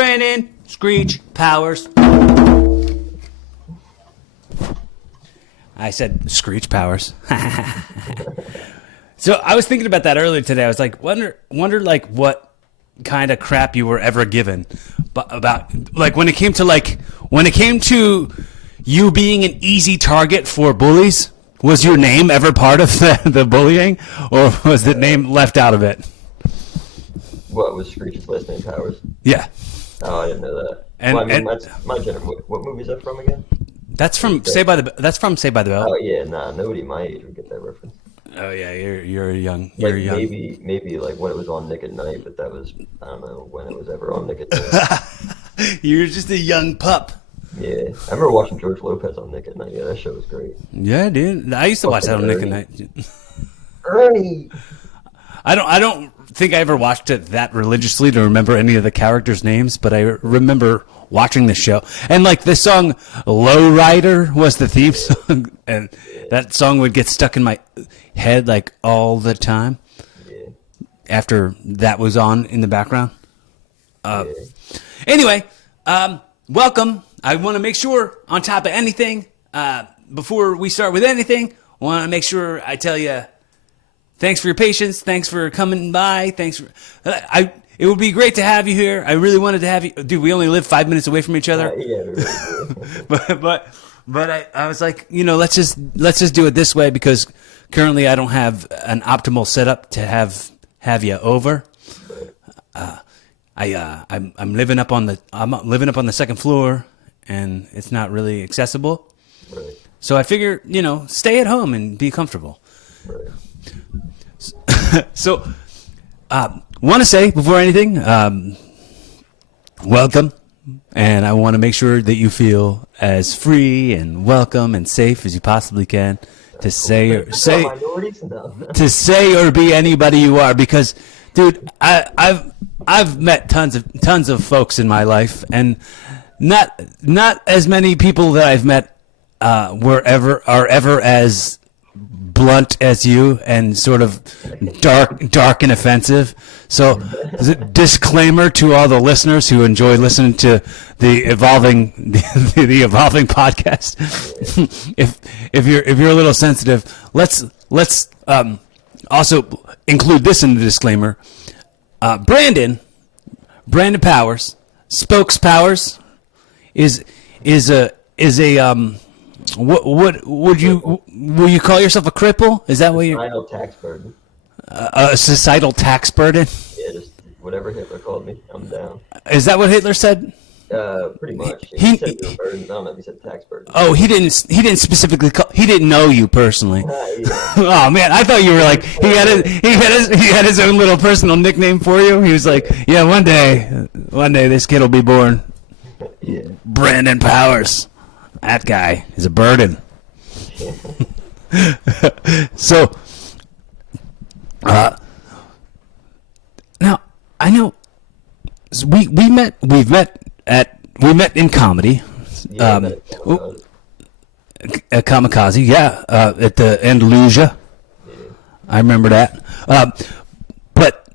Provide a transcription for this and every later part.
Brandon Screech Powers. I said Screech Powers. So I was thinking about that earlier today. I was like, wonder like what kind of crap you were ever given, but about like when it came to you being an easy target for bullies. Was your name ever part of the bullying, or was the name left out of it? What was Screech's last name? Powers. Yeah. Oh, I didn't know that. And, well, I mean, and that's my general. What movie is that from again? that's from Saved by the Bell. Oh yeah, nah, nobody my age would get that reference. Oh yeah, you're young. Like, You're young. Maybe like when it was on Nick at Night, but that was I don't know when it was ever on Nick at Night. You're just a young pup. Yeah, I remember watching George Lopez on Nick at Night. Yeah, that show was great. Yeah, dude. I used to watch that on Nick at Night. Ernie. I don't think I ever watched it that religiously to remember any of the characters' names, but I remember watching the show. And like the song "Lowrider" was the theme song, and that song would get stuck in my head like all the time. Yeah. After that was on in the background. Anyway, welcome. I want to make sure, on top of anything, before we start with anything, I want to make sure I tell you, thanks for your patience. Thanks for coming by. Thanks for. It would be great to have you here. I really wanted to have you, dude. We only live 5 minutes away from each other. But I was like, let's just do it this way because currently I don't have an optimal setup to have you over. I'm living up on the second floor, and it's not really accessible. Right. So I figure, stay at home and be comfortable. Right. So, want to say before anything, welcome, and I want to make sure that you feel as free and welcome and safe as you possibly can to say or be anybody you are. Because, dude, I've met tons of folks in my life, and not as many people that I've met are ever as blunt as you and sort of dark and offensive. So, disclaimer to all the listeners who enjoy listening to the evolving podcast. if you're a little sensitive, let's also include this in the disclaimer. Brandon Powers, Spokes Powers, is a what will you call yourself a cripple? Is that what you? Societal tax burden. A societal tax burden. Yeah, just whatever Hitler called me, I'm down. Is that what Hitler said? Pretty much. He said burden. I don't know if he said tax burden. Oh, he didn't specifically call. He didn't know you personally. Yeah. Oh man, I thought you were like he had his own little personal nickname for you. He was like, yeah, one day this kid will be born. Yeah. Brandon Powers. That guy is a burden. So, now I know we met in comedy. Yeah, At Kamikaze, yeah, at the Andalusia. Yeah. I remember that. But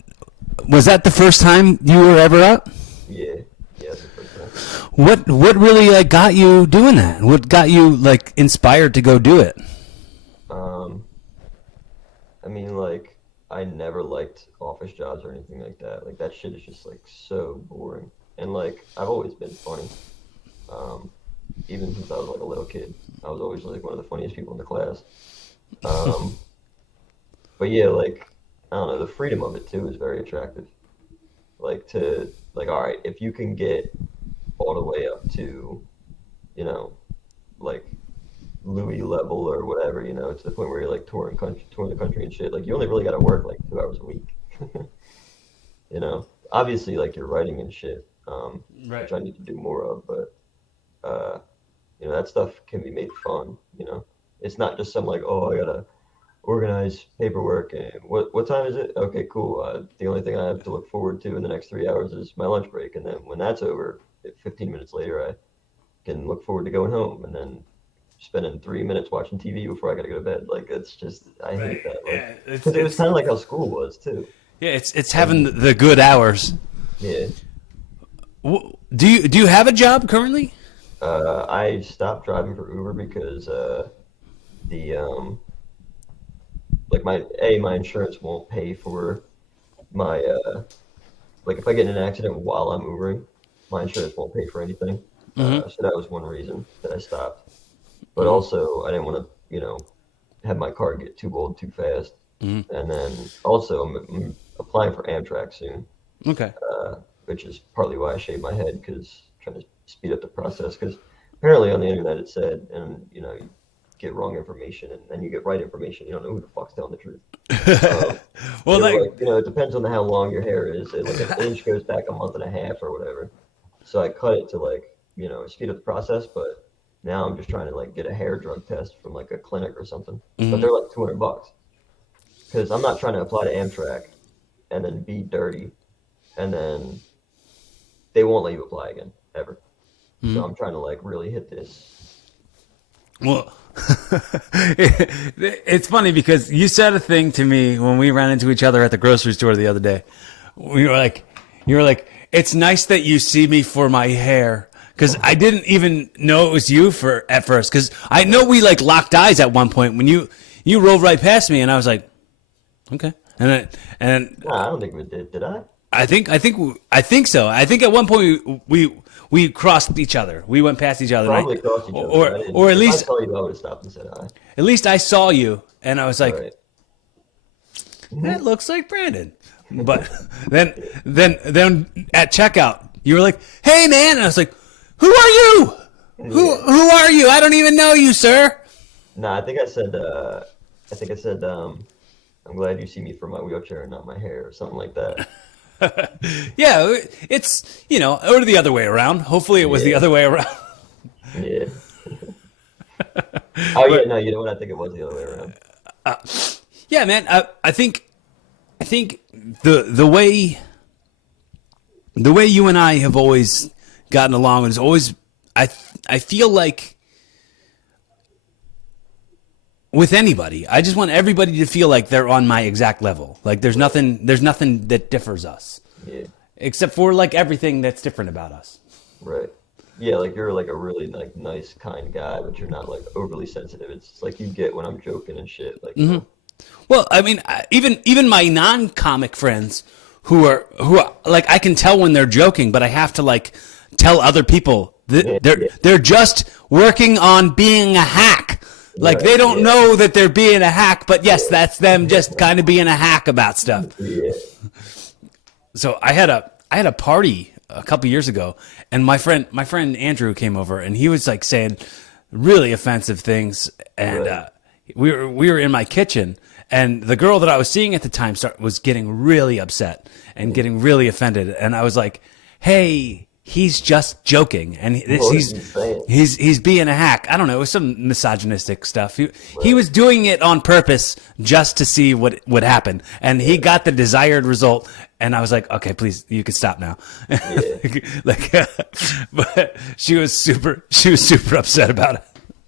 was that the first time you were ever up? Yeah. That's the first time. What really got you doing that? What got you inspired to go do it? I mean, I never liked office jobs or anything like that. Like that shit is just so boring. And I've always been funny. Even since I was a little kid, I was always one of the funniest people in the class. But yeah, I don't know, the freedom of it too is very attractive. All right, if you can get all the way up to, Louis level or whatever, to the point where you're touring the country and shit. You only really got to work 2 hours a week. Obviously you're writing and shit, Right. which I need to do more of, but that stuff can be made fun. It's not just some oh, I gotta organize paperwork and what time is it? Okay, cool. The only thing I have to look forward to in the next 3 hours is my lunch break, and then when that's over, 15 minutes later, I can look forward to going home, and then spending 3 minutes watching TV before I gotta go to bed. It's just I hate that. Yeah, it was kind of how school was too. Yeah, it's having the good hours. Yeah. Do you have a job currently? I stopped driving for Uber because the like my insurance won't pay for my like if I get in an accident while I'm Ubering, my insurance won't pay for anything. So that was one reason that I stopped. But also I didn't want to, have my car get too old too fast. And then also I'm applying for Amtrak soon, Okay. which is partly why I shaved my head because trying to speed up the process. Because apparently on the internet it said, and you get wrong information and then you get right information. You don't know who the fuck's telling the truth. Um, Well, they were like, like, it depends on how long your hair is. Like an inch goes back a month and a half or whatever. So I cut it to like, speed up the process. But now I'm just trying to like get a hair drug test from like a clinic or something. But they're like $200 because I'm not trying to apply to Amtrak and then be dirty and then they won't let you apply again ever. So I'm trying to like really hit this. well, it's funny because you said a thing to me when we ran into each other at the grocery store the other day. You were like, it's nice that you see me for my hair. Because I didn't even know it was you at first. Because I know we like locked eyes at one point when you rolled right past me, and I was like, okay. And No, I don't think we did. Did I? I think so. I think at one point we crossed each other. We went past each other, Probably right? crossed each other. Or at If least I saw you, I would have stopped and said hi. at least I saw you, and I was like, Right. that looks like Brandon. But then at checkout, you were like, hey man, and I was like, who are you? Who are you? I don't even know you, sir. No, I think I said, I'm glad you see me for my wheelchair and not my hair or something like that. Yeah, it's or the other way around. Hopefully, it was the Yeah. other way around. Yeah. Oh yeah, no, you know what? I think it was the other way around. Yeah, man. I think the way you and I have always gotten along is always I feel like with anybody, I just want everybody to feel like they're on my exact level. Like there's nothing that differs us Yeah. except for like everything that's different about us. Right. Yeah, like you're like a really like nice, kind guy, but you're not like overly sensitive. It's just like you get when I'm joking and shit. Like, Well, I mean, even my non-comic friends who are like I can tell when they're joking, but I have to like tell other people that they're just working on being a hack. Like Right, they don't yeah. know that they're being a hack, but yes, that's them just kind of being a hack about stuff. yeah, So I had a party a couple years ago, and my friend Andrew came over, and he was like saying really offensive things, and Right. we were in my kitchen, and the girl that I was seeing at the time was getting really upset and getting really offended, and I was like, "Hey, he's just joking, and What is he saying? he's being a hack." I don't know, it was some misogynistic stuff. He was doing it on purpose just to see what would happen, and he got the desired result. And I was like, "Okay, please, you can stop now." Like, but she was super upset about it.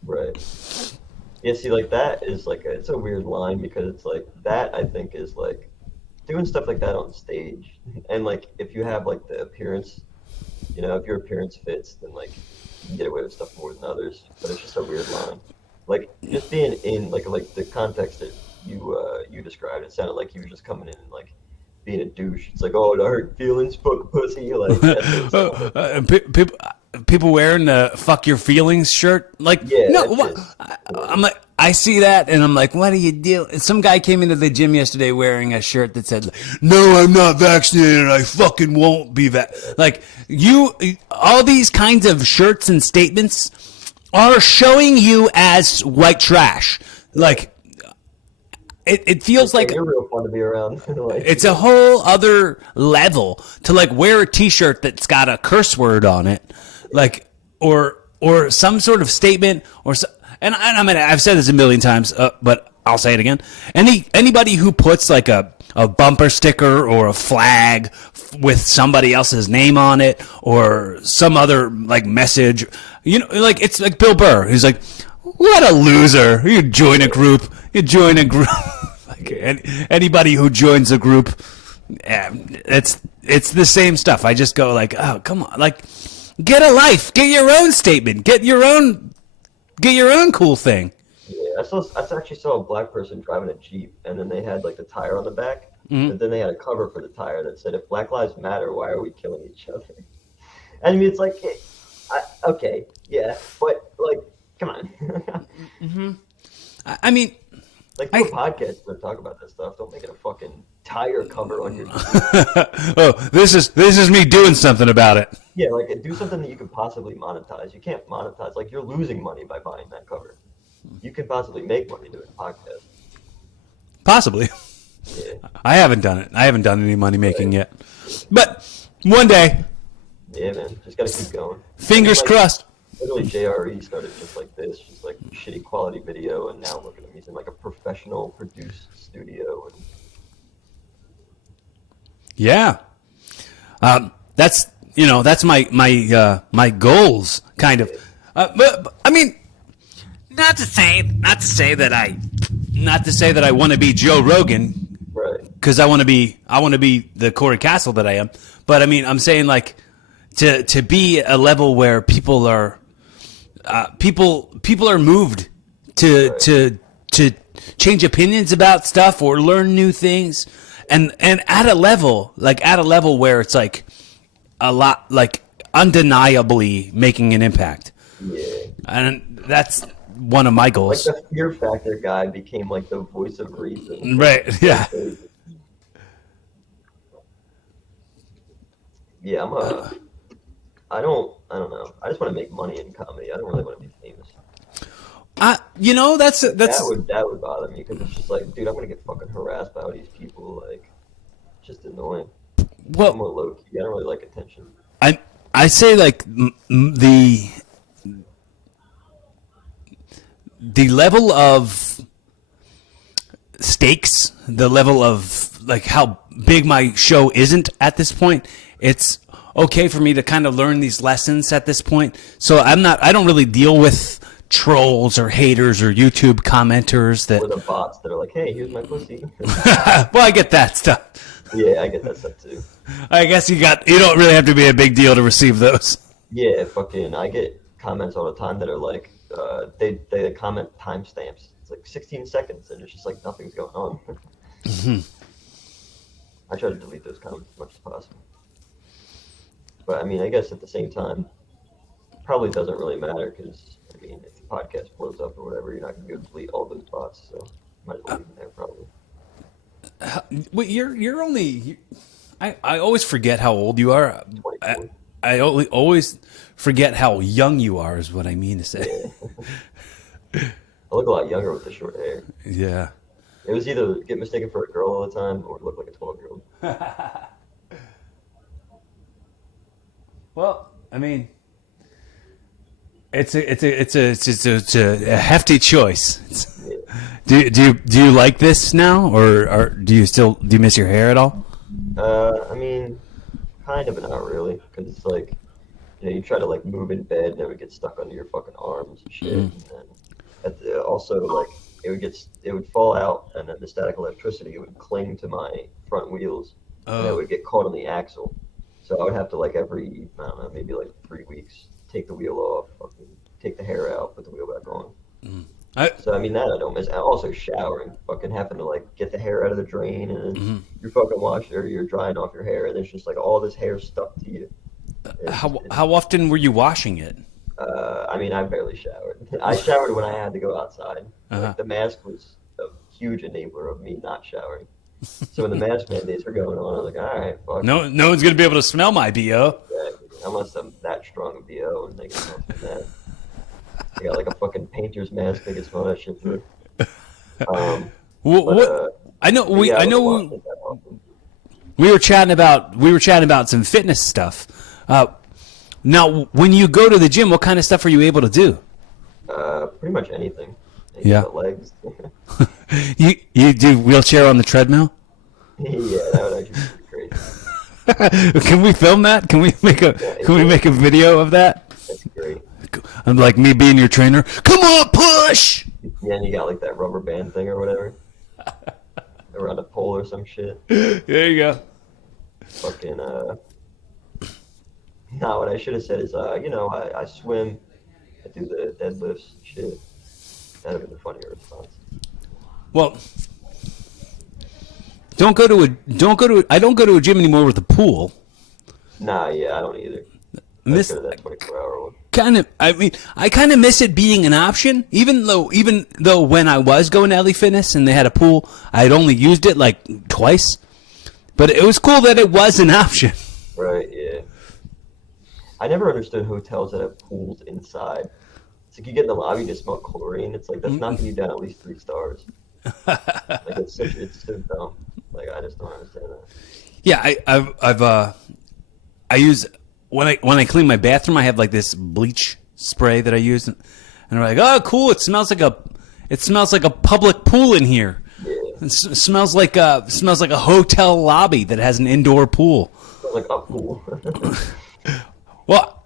Right. Yeah, see, like that is like it's a weird line because it's like that I think is like doing stuff like that on stage, and like if you have like the appearance, if your appearance fits, then like you can get away with stuff more than others. But it's just a weird line. Like just being in like the context that you described, it sounded like you were just coming in and like being a douche. It's like, oh, I hurt feelings, fuck pussy. Like that's what it sounded like. People wearing the "fuck your feelings" shirt, like Yeah, no, that's what? just- I'm like, I see that, and I'm like, what do you do? Some guy came into the gym yesterday wearing a shirt that said, "No, I'm not vaccinated. I fucking won't be Like all these kinds of shirts and statements are showing you as white trash. Like it feels like You're real fun to be around. Like, it's a whole other level to like wear a t-shirt that's got a curse word on it, like or some sort of statement and I mean I've said this a million times, but I'll say it again. Anybody who puts like a bumper sticker or a flag with somebody else's name on it or some other like message, like it's like Bill Burr, who's like, what a loser! You join a group. Like anybody who joins a group, it's it's the same stuff. I just go like, oh, come on, like, get a life, get your own statement, get your own cool thing. Yeah, I actually saw a black person driving a Jeep, and then they had like the tire on the back, but then they had a cover for the tire that said, "If Black Lives Matter, why are we killing each other?" I mean, it's like, okay, yeah, but like, come on. I mean, like, do a podcast to talk about this stuff. Don't make it a fucking tire cover on your. oh, this is me doing something about it. Yeah, like do something that you could possibly monetize. You can't monetize. Like, you're losing money by buying that cover. You can possibly make money doing a podcast. Possibly. Yeah. I haven't done it. I haven't done any money making yet. But one day. Yeah, man. Just gotta keep going. Fingers crossed. Literally, JRE started just like this, just like shitty quality video, and now look at him. He's in like a professional produced studio. And... Yeah. That's my goals, kind of. But I mean, not to say that I want to be Joe Rogan, right? Because I want to be the Corey Castle that I am. But I mean, I'm saying like to be a level where people are moved to change opinions about stuff or learn new things, and at a level where it's like a lot, like undeniably making an impact. Yeah. And that's one of my goals. Like the Fear Factor guy became like the voice of reason. Right. Yeah. Yeah, I don't know. I just want to make money in comedy. I don't really want to be famous. That's that would bother me, because it's just like, dude, I'm gonna get fucking harassed by all these people. Like, it's just annoying. well. I'm more low key. I don't really like attention. I say like the level of stakes, the level of like how big my show isn't at this point. It's okay for me to kind of learn these lessons at this point. So I don't really deal with trolls or haters or YouTube commenters that. Or the bots that are like, hey, here's my pussy. Well, I get that stuff. Yeah, I get that stuff too. I guess you don't really have to be a big deal to receive those. Yeah, fucking, I get comments all the time that are like, they comment timestamps. It's like 16 seconds, and it's just like nothing's going on. I try to delete those comments as much as possible. But I mean, I guess at the same time, probably doesn't really matter, because I mean, if the podcast blows up or whatever, you're not going to be able to delete all those bots, so might as well leave them there probably. Wait, you're only. I always forget how old you are. 24. I always forget how young you are, is what I mean to say. Yeah. I look a lot younger with the short hair. Yeah. It was either get mistaken for a girl all the time or look like a 12-year-old. Well, I mean, it's a hefty choice. Yeah. Do you like this now, or do you miss your hair at all? I mean, kind of, but not really, because it's like, you try to like move in bed and it would get stuck under your fucking arms and shit. And then also like it would fall out, and then the static electricity would cling to my front wheels, and it would get caught on the axle. So I would have to like every, I don't know, maybe like 3 weeks, take the wheel off, fucking take the hair out, put the wheel back on. So I mean, that I don't miss. And also showering, fucking having to like get the hair out of the drain, and then you're fucking washing, or you're drying off your hair, and there's just like all this hair stuck to you. How often were you washing it? I mean, I barely showered. I showered when I had to go outside. Like, the mask was a huge enabler of me not showering. So when the mask mandates were going on, I was like, all right, fuck. No one's gonna be able to smell my BO. Exactly. Unless I'm that strong a BO and they can smell from that. I got like a fucking painter's mask. They can smell that shit through. I know we were chatting about some fitness stuff. Now, when you go to the gym, what kind of stuff are you able to do? Pretty much anything. Yeah. Legs. You do wheelchair on the treadmill? Yeah, that would actually be pretty crazy. Can we film that? Can we make a video of that? That's great. I'm like me being your trainer. Come on, push! Yeah, and you got like that rubber band thing or whatever. Around a pole or some shit. There you go. fucking no, what I should have said is I swim, I do the deadlifts, shit. That'd have been the funnier response. Well, I don't go to a gym anymore with a pool. Nah, yeah, I don't either. Let's Miss go to that 24-hour one. I kind of miss it being an option, even though when I was going to LA Fitness and they had a pool, I had only used it like twice. But it was cool that it was an option. Right, yeah. I never understood hotels that have pools inside. It's like you get in the lobby and you smell chlorine. It's like that's knocking you down at least 3 stars. Like it's so dumb. Like I just don't understand that. Yeah, I use when I clean my bathroom, I have like this bleach spray that I use, and I'm like, oh, cool! It smells like a public pool in here. Yeah. It smells like a hotel lobby that has an indoor pool. It's like a pool. Well,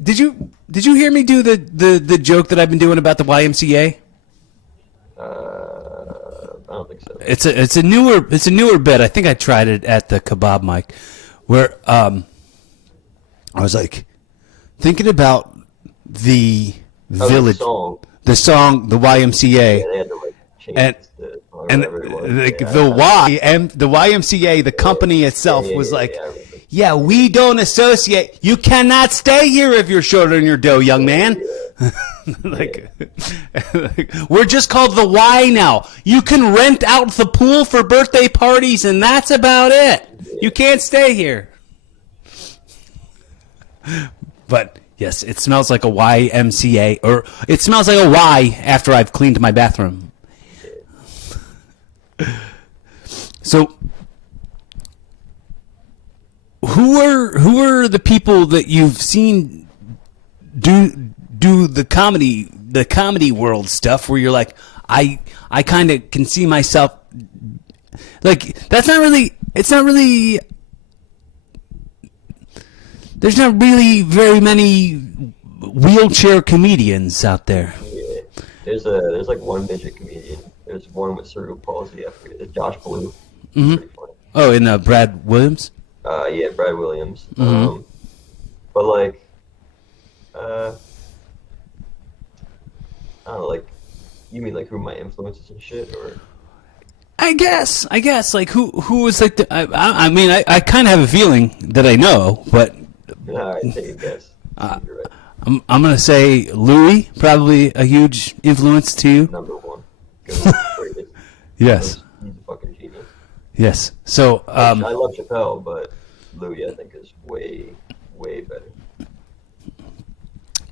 did you hear me do the joke that I've been doing about the YMCA? I don't think so. It's a newer bit. I think I tried it at the kebab mic, where I was like thinking about the village, the song, the YMCA, Yeah, they had to like change and or and whatever it was. the YMCA, the company itself was like, I remember. yeah, we don't associate. You cannot stay here if you're short on your dough, young man. like, we're just called the Y now. You can rent out the pool for birthday parties, and that's about it. You can't stay here. But yes, it smells like a YMCA, or it smells like a Y after I've cleaned my bathroom. So, who are the people that you've seen do the comedy world stuff where you're like, I kind of can see myself, like, it's not really there's not really very many wheelchair comedians out there. Yeah. There's like one midget comedian. There's one with cerebral palsy. I forget. It's Josh Blue. Pretty funny. Oh, and Brad Williams. Yeah, Brad Williams. Mm-hmm. But like, I don't know, like, you mean like who are my influences and shit, or? I guess like who was like I mean I kind of have a feeling that I know, but All right, take a guess. You're right. I'm gonna say Louis, probably a huge influence to you. Number one. Good. Greatest. Yes. He's a fucking genius. Yes. So I love Chappelle, but Louis I think is way, way better.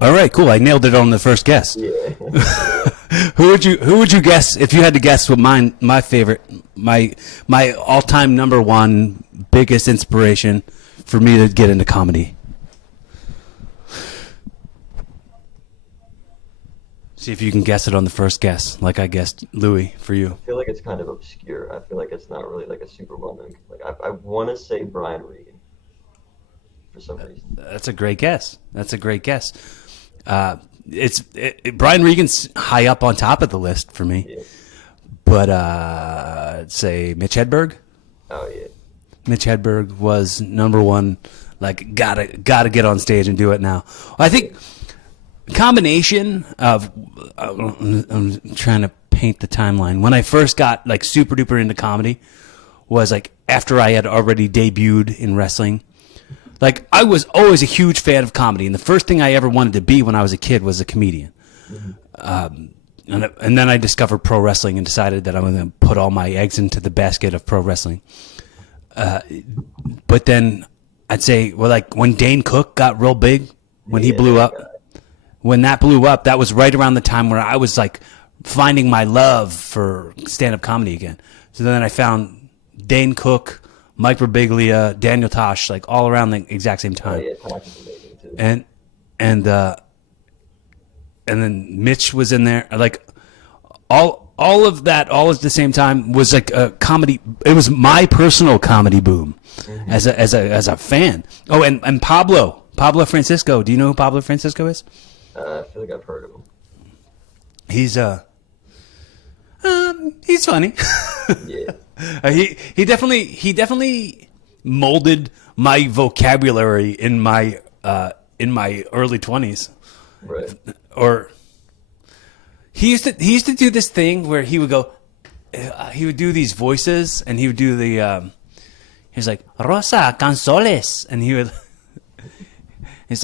all right, cool. I nailed it on the first guess. Yeah. Who would you guess if you had to guess what my favorite my all-time number one biggest inspiration for me to get into comedy? See if you can guess it on the first guess, like I guessed Louis for you. I feel like it's kind of obscure. I feel like it's not really like a super well known. Like I want to say Brian Regan for some reason. That's a great guess. Brian Regan's high up on top of the list for me. Yeah. But I'd say Mitch Hedberg. Oh yeah. Mitch Hedberg was number one. Like gotta get on stage and do it now. I think combination of I'm trying to paint the timeline. When I first got like super duper into comedy was like after I had already debuted in wrestling. Like I was always a huge fan of comedy, and the first thing I ever wanted to be when I was a kid was a comedian. And then I discovered pro wrestling and decided that I'm going to put all my eggs into the basket of pro wrestling. But then I'd say, well, like when Dane Cook got real big, when he blew up, when that blew up, that was right around the time where I was like finding my love for stand-up comedy again. So then I found Dane Cook, Mike Birbiglia, Daniel Tosh, like all around the exact same time. Oh, yeah, Tosh is amazing too. And then Mitch was in there. Like all of that, all at the same time was like a comedy. It was my personal comedy boom as a fan. Oh, and Pablo Francisco. Do you know who Pablo Francisco is? I feel like I've heard of him. He's funny. Yeah. He definitely molded my vocabulary in my early 20s. Right. Or he used to do this thing where he would go, he would do these voices, and he would do the he's like, Rosa Consoles, and he's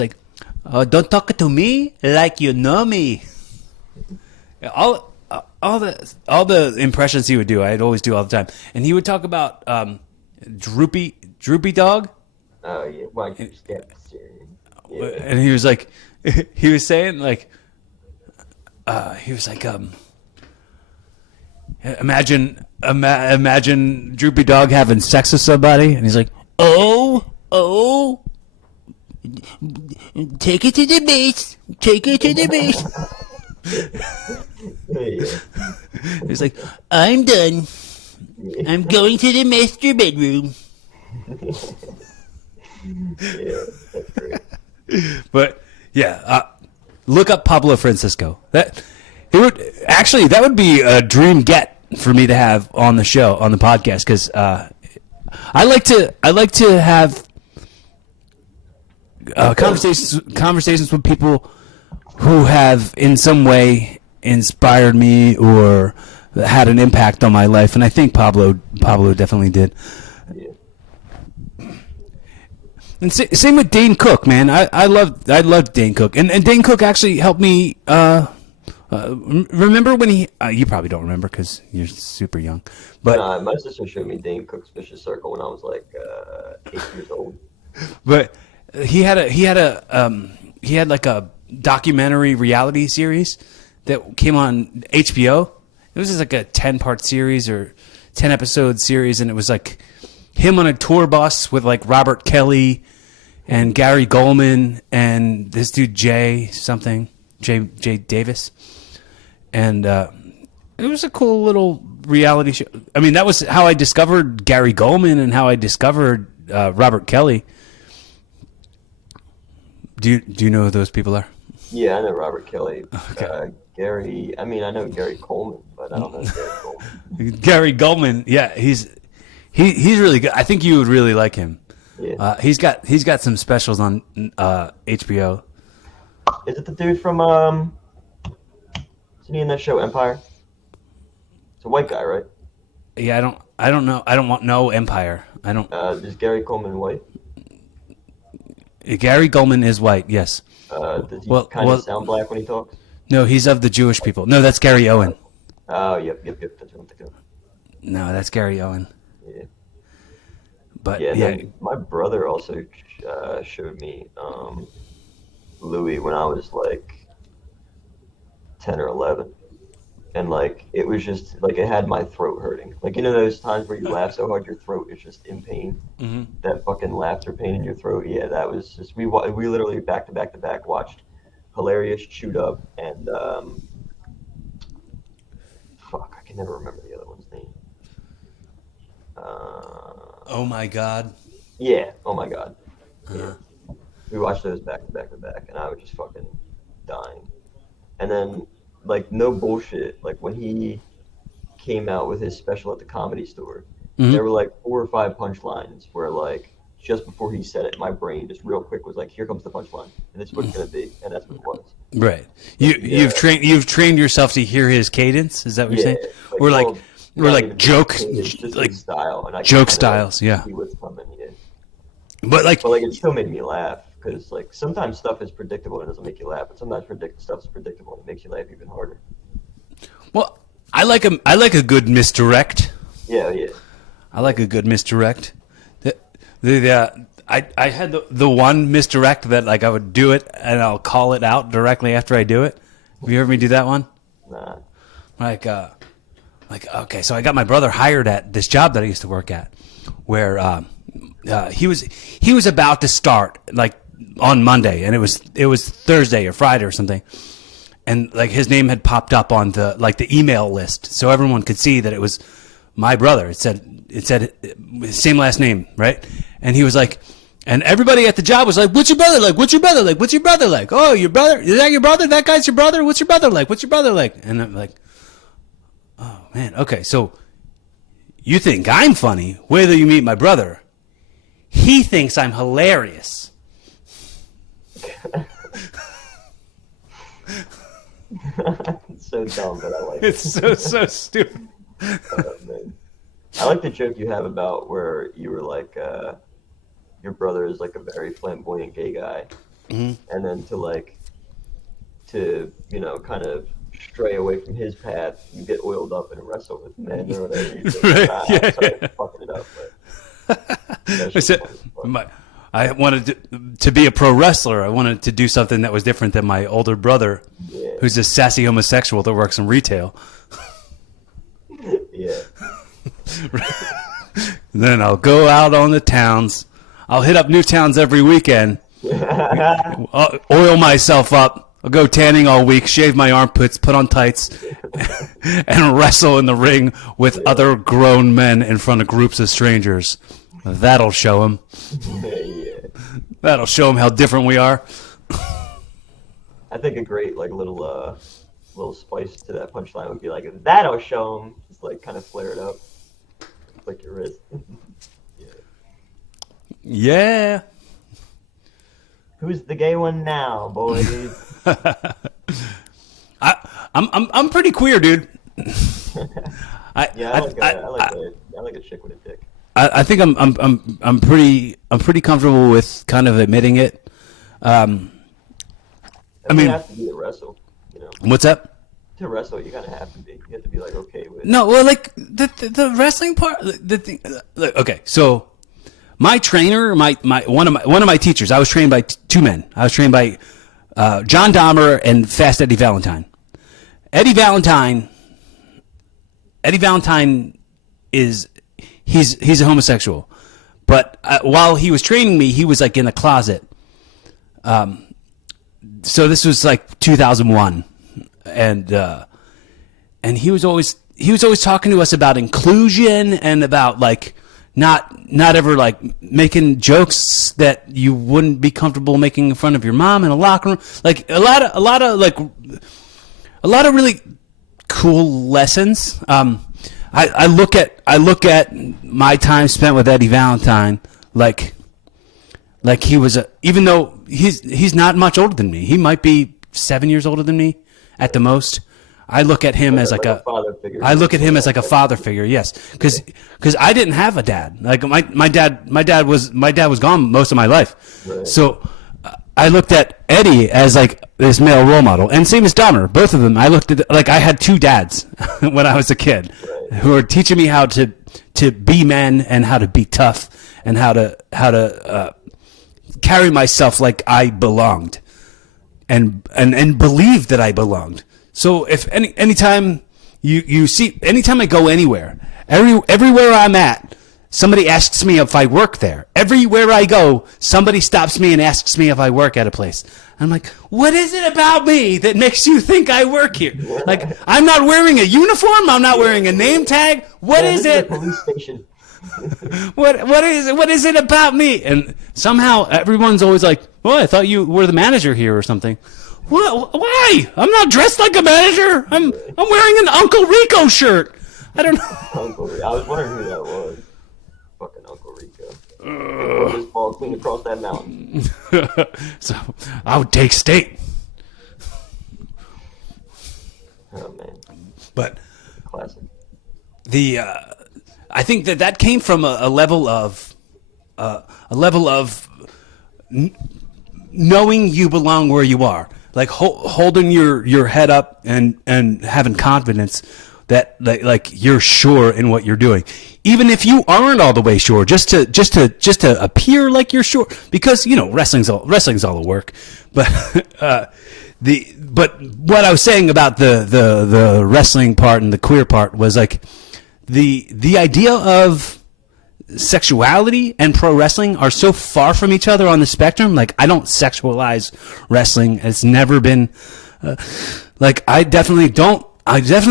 like, oh, don't talk to me like you know me. All the impressions he would do, I'd always do all the time, and he would talk about droopy dog. Oh yeah, why you step serious? Yeah. And he was like, he was saying like, he was like, imagine Droopy Dog having sex with somebody, and he's like, oh, take it to the base, take it to the base. Yeah. He's like, I'm done. I'm going to the master bedroom. Yeah, that's great. But yeah, look up Pablo Francisco. That would be a dream get for me to have on the show, on the podcast, because I like to have conversations with people who have in some way inspired me or had an impact on my life, and I think Pablo definitely did. Yeah. And same with Dane Cook, man. I loved Dane Cook, and Dane Cook actually helped me. Remember when he? You probably don't remember because you're super young. But My sister showed me Dane Cook's Vicious Circle when I was like 8 years old. But he had like a documentary reality series that came on HBO. It was just like a 10-part series or 10-episode series, and it was like him on a tour bus with like Robert Kelly and Gary Goldman and this dude Jay Davis, and it was a cool little reality show. I mean, that was how I discovered Gary Goldman and how I discovered Robert Kelly. Do you know who those people are? Yeah, I know Robert Kelly. Okay. Gary, I mean, I know Gary Coleman, but I don't know Gary Coleman. Gary Goldman, yeah, he's really good. I think you would really like him. Yeah. He's got some specials on HBO. Is it the dude from isn't he in that show Empire? It's a white guy, right? Yeah, I don't know. I don't want no Empire. I don't. Is Gary Coleman white? Gary Goldman is white. Yes. Does he kind of sound black when he talks? No, he's of the Jewish people. No, that's Gary Owen. Oh, yep. That's what I'm thinking of. No, that's Gary Owen. Yeah. But Yeah, yeah, then my brother also showed me Louis when I was like 10 or 11. And like it was just like it had my throat hurting. Like, you know those times where you laugh so hard your throat is just in pain? Mm-hmm. That fucking laughter pain in your throat. Yeah, that was just we literally back to back watched Hilarious, Chewed Up, and fuck, I can never remember the other one's name. Oh my God. Yeah, oh my God. Yeah. We watched those back to back, and I was just fucking dying. And then, like, no bullshit, like, when he came out with his special at the Comedy Store, there were, like, 4 or 5 punchlines where, like, just before he said it, my brain just real quick was like, here comes the punchline, and this is what it's going to be, and that's what it was. Right. You've trained yourself to hear his cadence. Is that what you're saying? Or like jokes, just like his style, and I joke kinda styles. Yeah. see what's coming. Yeah. But like it still made me laugh because like sometimes stuff is predictable and it doesn't make you laugh, but sometimes stuff is predictable and it makes you laugh even harder. Well, I like a good misdirect. Yeah. I like a good misdirect. I had the one misdirect that like I would do it and I'll call it out directly after I do it. Have you heard me do that one? Nah. Like okay, so I got my brother hired at this job that I used to work at, where he was about to start like on Monday, and it was Thursday or Friday or something, and like his name had popped up on the email list, so everyone could see that it was my brother. It said same last name, right? And he was like, and everybody at the job was like, "What's your brother like? What's your brother like? What's your brother like? Oh, your brother? Is that your brother? That guy's your brother? What's your brother like? What's your brother like?" And I'm like, "Oh man, okay, so you think I'm funny? Wait till you meet my brother." he thinks I'm hilarious. It's so dumb, but I like it. It's so stupid. Man. I like the joke you have about where you were like, your brother is like a very flamboyant gay guy, and then to kind of stray away from his path, you get oiled up and wrestle with men or whatever. You think, Right, I'm sorry for fucking it up, but that's I just said, funny as fuck. I wanted to be a pro wrestler. I wanted to do something that was different than my older brother, Yeah. who's a sassy homosexual that works in retail. Yeah. Then I'll go out on the towns. I'll hit up new towns every weekend. I'll oil myself up. I'll go tanning all week, shave my armpits, put on tights, and wrestle in the ring with other grown men in front of groups of strangers. That'll show them. Yeah. That'll show them how different we are. I think a great little spice to that punchline would be like, that'll show him. Just like kind of flare it up, like your wrist. Yeah. Yeah. Who's the gay one now, boys? I'm pretty queer, dude. Yeah, I like a chick with a dick. I think I'm pretty comfortable with kind of admitting it. I mean, You have to be to wrestle, what's up? To wrestle, you kind of have to be. You have to be like okay with. No, well, like the wrestling part, the thing. Okay, so my trainer, one of my teachers, I was trained by two men. I was trained by John Dahmer and Fast Eddie Valentine. Eddie Valentine is he's a homosexual, but while he was training me, he was like in a closet. So this was like 2001, and he was always talking to us about inclusion and about like not ever like making jokes that you wouldn't be comfortable making in front of your mom in a locker room. Like a lot of really cool lessons. I look at my time spent with Eddie Valentine like he was even though he's not much older than me. He might be 7 years older than me at the most. I look at him as like a father figure. I look at him as like a father figure. Yes, because I didn't have a dad. Like my dad was gone most of my life. Right. So I looked at Eddie as like this male role model, and same as Dahmer. Both of them, I looked at like I had two dads when I was a kid, who were teaching me how to be men and how to be tough and how to carry myself like I belonged, and believe that I belonged. So if anytime you see, anytime I go anywhere, everywhere I'm at, somebody asks me if I work there. Everywhere I go, somebody stops me and asks me if I work at a place. I'm like, what is it about me that makes you think I work here? Like, I'm not wearing a uniform. I'm not wearing a name tag. What is This it? a police station. What is it about me? And somehow everyone's always like, well, I thought you were the manager here or something. What? Why? I'm not dressed like a manager. I'm wearing an Uncle Rico shirt. I don't know. Uncle Rico. I was wondering who that was. Fucking Uncle Rico. Just ball clean across that mountain. So I would take state. Oh man, But classic. I think that came from a level of knowing you belong where you are, like holding your head up and having confidence that like you're sure in what you're doing, even if you aren't all the way sure, just to appear like you're sure, because wrestling's all the work. But but what I was saying about the wrestling part and the queer part was like the idea of sexuality and pro wrestling are so far from each other on the spectrum. Like, I don't sexualize wrestling. It's never been like I definitely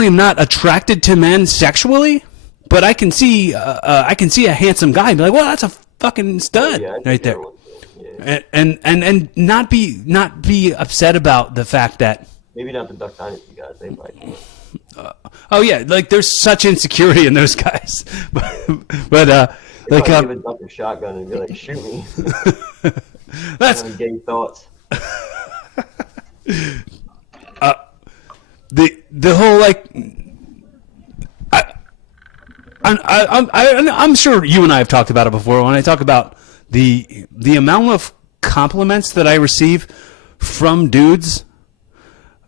am not attracted to men sexually, but I can see a handsome guy and be like, well, that's a fucking stud right there. Yeah. And not be upset about the fact that Maybe not the Duck Dynasty guys. They might. oh yeah, like there's such insecurity in those guys, but They like probably give a duck a shotgun and be like, "Shoot me." that's Having gay thoughts. the whole like. I'm sure you and I have talked about it before. When I talk about the amount of compliments that I receive from dudes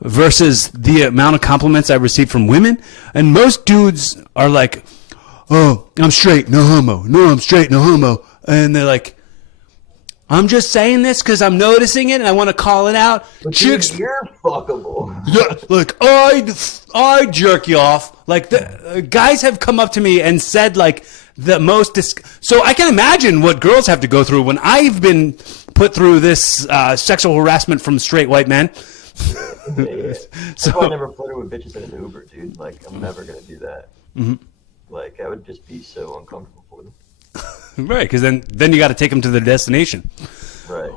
versus the amount of compliments I receive from women, and most dudes are like, "Oh, I'm straight, no homo. No, I'm straight, no homo," and they're like, "I'm just saying this because I'm noticing it and I want to call it out." But Chicks, dude, you're fuckable. yeah, like I jerk you off. Like the guys have come up to me and said like the most. So I can imagine what girls have to go through when I've been put through this sexual harassment from straight white men. Yeah. That's why I never flirted with bitches in an Uber, dude. Like I'm never gonna do that. Mm-hmm. Like I would just be so uncomfortable for them. Right, because then you got to take them to their destination. Right.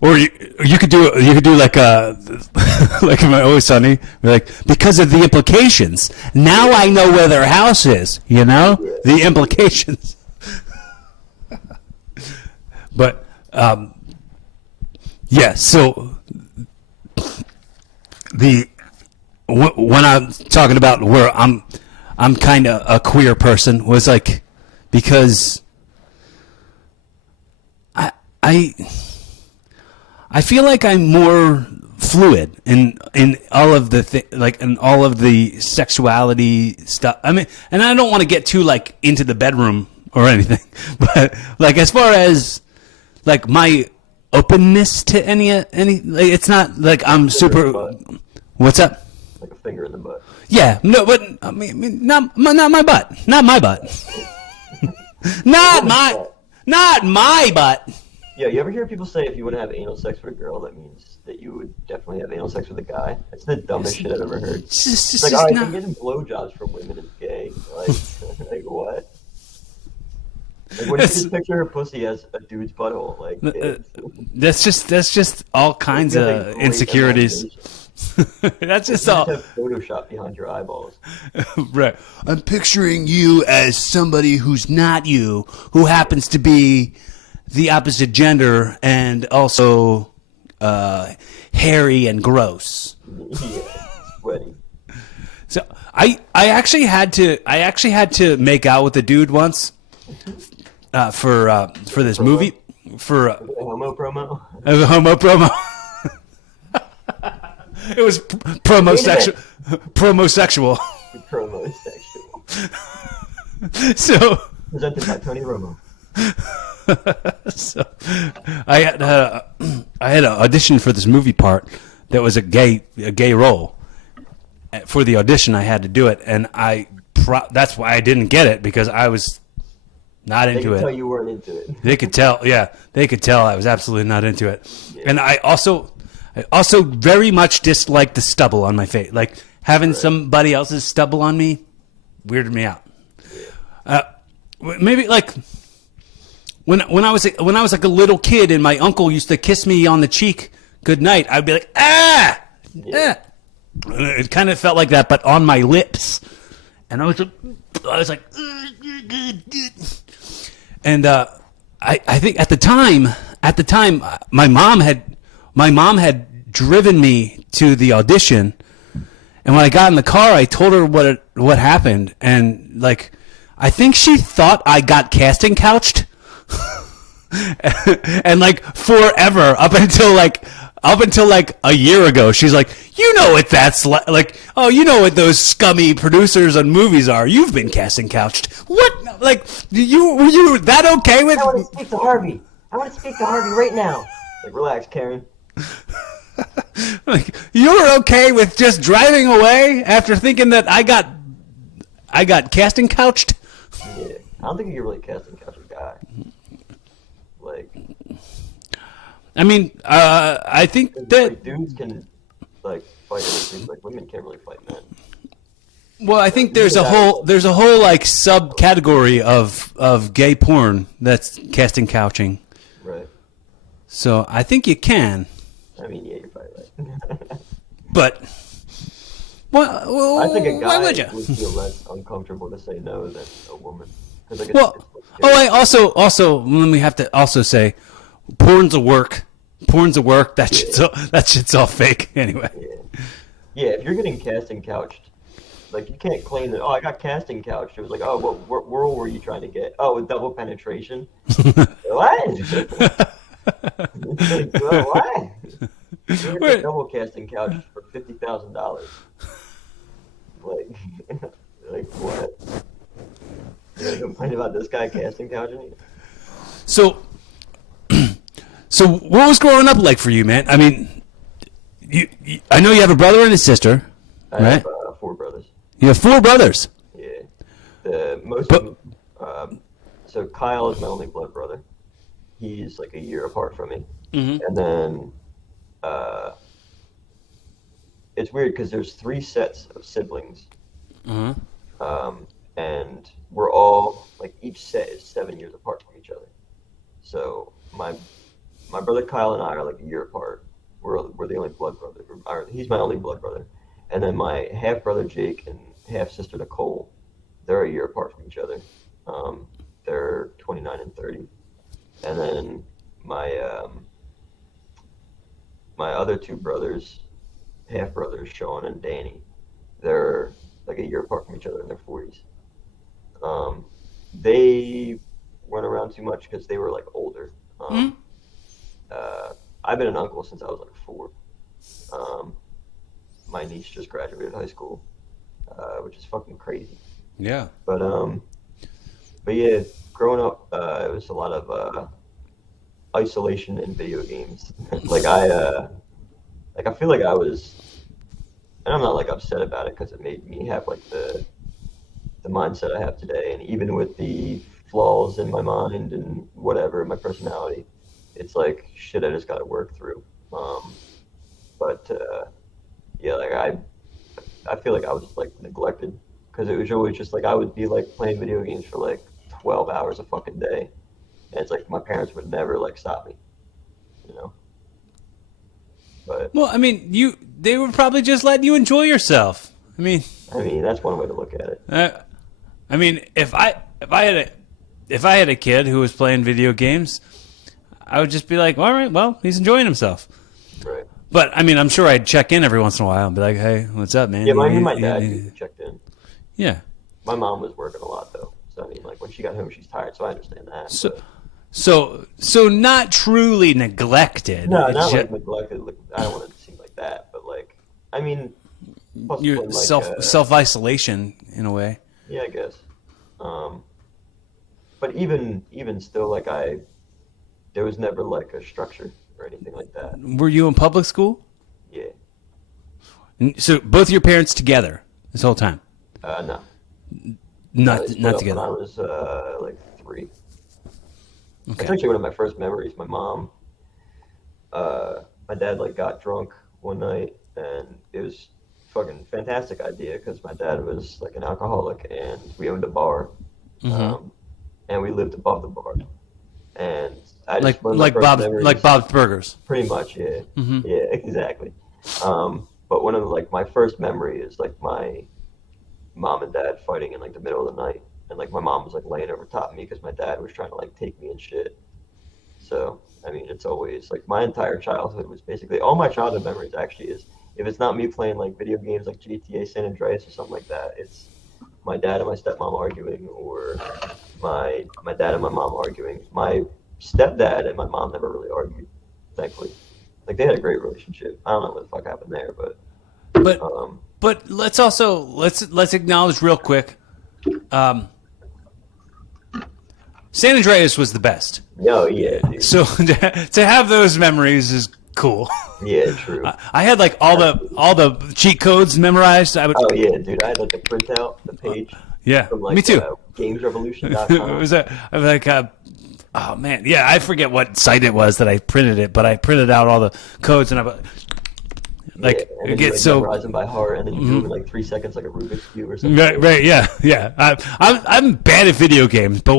Or you could do like like in my Always Sunny, like because of the implications. Now I know where their house is. You know the implications. But yeah, so when I'm talking about where I'm kind of a queer person was like because I feel like I'm more fluid in all of the like in all of the sexuality stuff. I mean, and I don't want to get too like into the bedroom or anything, but like as far as like my openness to any like, it's not like I'm super. What's up? Like a finger in the butt. Yeah, no, but I mean, not my butt, not my butt, not my butt. Yeah, you ever hear people say if you want to have anal sex with a girl, that means that you would definitely have anal sex with a guy? That's the dumbest shit I've ever heard. It's like, all right, I'm getting blowjobs from women is gay. Like, like what? Like, when you just picture her pussy as a dude's butthole, like that's just all kinds of insecurities. That's just all. Have Photoshop behind your eyeballs. Right. I'm picturing you as somebody who's not you, who happens to be the opposite gender and also hairy and gross. Yeah, sweaty. So I actually had to make out with a dude once for this movie for a homo promo. A homo promo. It was promosexual. Promosexual. So presented by Tony Romo. So I had an audition for this movie part that was a gay role. For the audition, I had to do it, and that's why I didn't get it because I was not into it. They could tell you weren't into it. They could tell, yeah, they could tell I was absolutely not into it, yeah. And I also very much disliked the stubble on my face, like having somebody else's stubble on me weirded me out. Maybe like. When I was like a little kid and my uncle used to kiss me on the cheek good night, I'd be like, ah, yeah. It kind of felt like that, but on my lips, and I was like, and I think at the time, my mom had driven me to the audition, and when I got in the car, I told her what happened, and like, I think she thought I got casting couched. And like forever up until like a year ago, she's like, you know what that's like? Oh, you know what those scummy producers on movies are? You've been casting couched. What? Like, were you that okay with? I want to speak to Harvey. Right now. Like, relax, Karen. Like, you were okay with just driving away after thinking that I got casting couched? Yeah, I don't think you can really casting couch a guy. Like, I mean, I think that like, dudes can like fight things like women can't really fight men. Well, I think there's a whole like subcategory of gay porn that's casting couching. Right. So I think you can. I mean, yeah, you're probably right. But well, I think a guy would would feel less uncomfortable to say no than a woman. Like, well, Oh, I also when we have to also say, porn's a work. Porn's a work. That shit's all fake anyway. Yeah. Yeah, if you're getting casting couched, like you can't claim that, oh, I got casting couched. It was like, oh, what world were you trying to get? Oh, with double penetration? What? Like, well, what? You're getting double casting couch for $50,000. Like, like what? You're gonna complain about this guy casting couching you? So, so what was growing up like for you, man? I mean, I know you have a brother and a sister, I right? have 4 brothers. You have 4 brothers. Yeah. The most But of so Kyle is my only blood brother. He's like a year apart from me. And then it's weird because there's 3 sets of siblings. And we're all like each set is 7 years apart from each other. So my brother Kyle and I are like a year apart. We're the only blood brother. He's my only blood brother. And then my half brother Jake and half sister Nicole, they're a year apart from each other. They're 29 and 30. And then my my other 2 brothers, half brothers Sean and Danny, they're like a year apart from each other in their 40s. They weren't around too much because they were like older. I've been an uncle since I was like 4. My niece just graduated high school, which is fucking crazy. Yeah. But yeah, growing up, it was a lot of isolation in video games. Like I feel like I was, and I'm not like upset about it because it made me have like the mindset I have today, and even with the flaws in my mind and whatever, my personality, it's like shit I just got to work through. But yeah, like I feel like I was like neglected because it was always just like I would be like playing video games for like 12 hours a fucking day, and it's like my parents would never like stop me, you know. But Well, I mean, they were probably just letting you enjoy yourself. I mean, that's one way to look at it. I mean, if I had a kid who was playing video games, I would just be like, all right, well, he's enjoying himself. Right. But I mean, I'm sure I'd check in every once in a while and be like, hey, what's up, man? Yeah, my dad checked in. Yeah. My mom was working a lot though, so I mean, like when she got home, she's tired, so I understand that. So not truly neglected. No, It's not ju- like neglected. Like, I don't want it to seem like that, but like, I mean, possibly You're like, self isolation in a way. yeah, I guess. But even still, like there was never like a structure or anything like that. Were you in public school? Yeah. So both your parents together this whole time? No. Not They split up together. when I was like 3. That's Okay. actually one of my first memories. My mom, my dad like got drunk one night, and it was fucking fantastic idea because my dad was like an alcoholic, and we owned a bar, and we lived above the bar, and I just one of my first memories, like Bob's Burgers. pretty much, yeah, yeah, exactly. But one of the, like my first memory is like my mom and dad fighting in like the middle of the night, and like my mom was like laying over top of me because my dad was trying to like take me and shit. So I mean, it's always like my entire childhood was basically all my childhood memories actually is if it's not me playing like video games like GTA San Andreas or something like that, it's my dad and my stepmom arguing, or my dad and my mom arguing. My stepdad and my mom never really argued, thankfully. Like they had a great relationship. I don't know what the fuck happened there, but But let's also let's acknowledge real quick. San Andreas was the best. no, yeah, dude. So to have those memories is cool. Yeah, true. I had like all the cheat codes memorized. I would. Oh yeah, dude. I had like the printout, the page Yeah, from like me too. uh, It GamesRevolution.com. was I was like, oh man, yeah, I forget what site it was that I printed it, but I printed out all the codes and I like Yeah, and then it you, gets like, so memorize them by heart, and then you do them in like 3 seconds, like a Rubik's cube or something. right, yeah. I'm bad at video games, but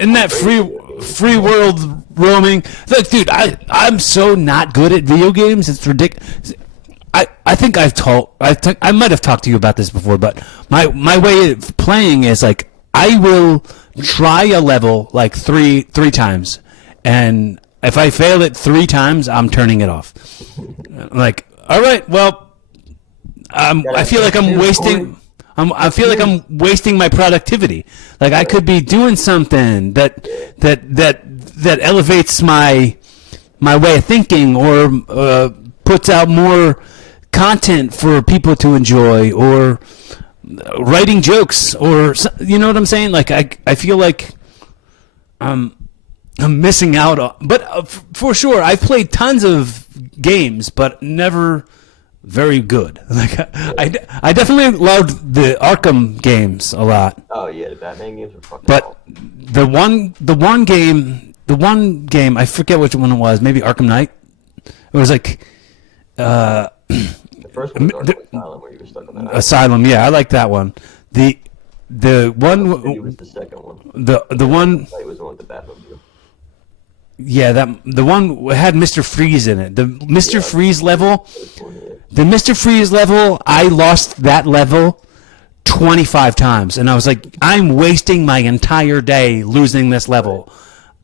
in that free world roaming, like, dude, I'm so not good at video games. It's ridiculous. I think I might have talked to you about this before, but my way of playing is like I will try a level like three times, and if I fail it 3 times, I'm turning it off. Like, all right, well, I feel like I'm wasting. I feel like I'm wasting my productivity. Like I could be doing something that elevates my way of thinking, or puts out more content for people to enjoy, or writing jokes, or you know what I'm saying? Like I feel like I'm missing out on. But for sure, I've played tons of games, but never very good. Like I definitely loved the Arkham games a lot. Oh yeah, the Batman games are fucking But awesome. the one game, I forget which one it was. Maybe Arkham Knight. It was like The first one was Arkham Asylum, where you were stuck on that island. Asylum. Yeah, I like that one. The It one was the second one. the one It was the one with the Batmobile. yeah, that the one had Mr. Freeze in it. The Mr. Freeze level, First one, yeah. the Mr. Freeze level, I lost that level 25 times, and I was like, I'm wasting my entire day losing this level.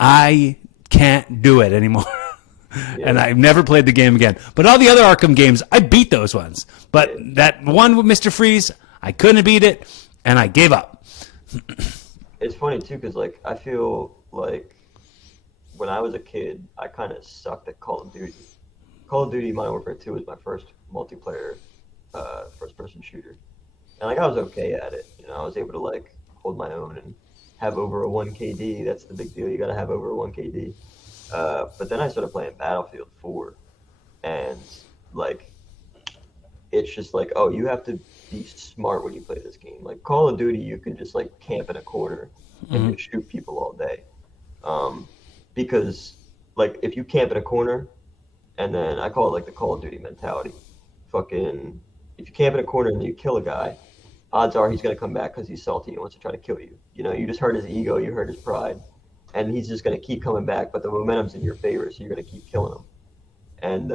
I can't do it anymore. And I've never played the game again. But all the other Arkham games, I beat those ones. But that one with Mr. Freeze, I couldn't beat it, and I gave up. It's funny too, because like I feel like when I was a kid, I kind of sucked at Call of Duty. Call of Duty Modern Warfare 2 was my first multiplayer, first-person shooter, and like I was okay at it. You know, I was able to like hold my own and have over a 1 KD. That's the big deal. You got to have over a 1 KD. But then I started playing Battlefield 4, and like it's just like, oh, you have to be smart when you play this game. Like Call of Duty, you can just like camp in a corner and just shoot people all day. Because like if you camp in a corner, and then I call it like the Call of Duty mentality. Fucking, if you camp in a corner and you kill a guy, odds are he's gonna come back because he's salty and wants to try to kill you. You know, you just hurt his ego, you hurt his pride, and he's just gonna keep coming back. But the momentum's in your favor, so you're gonna keep killing him. And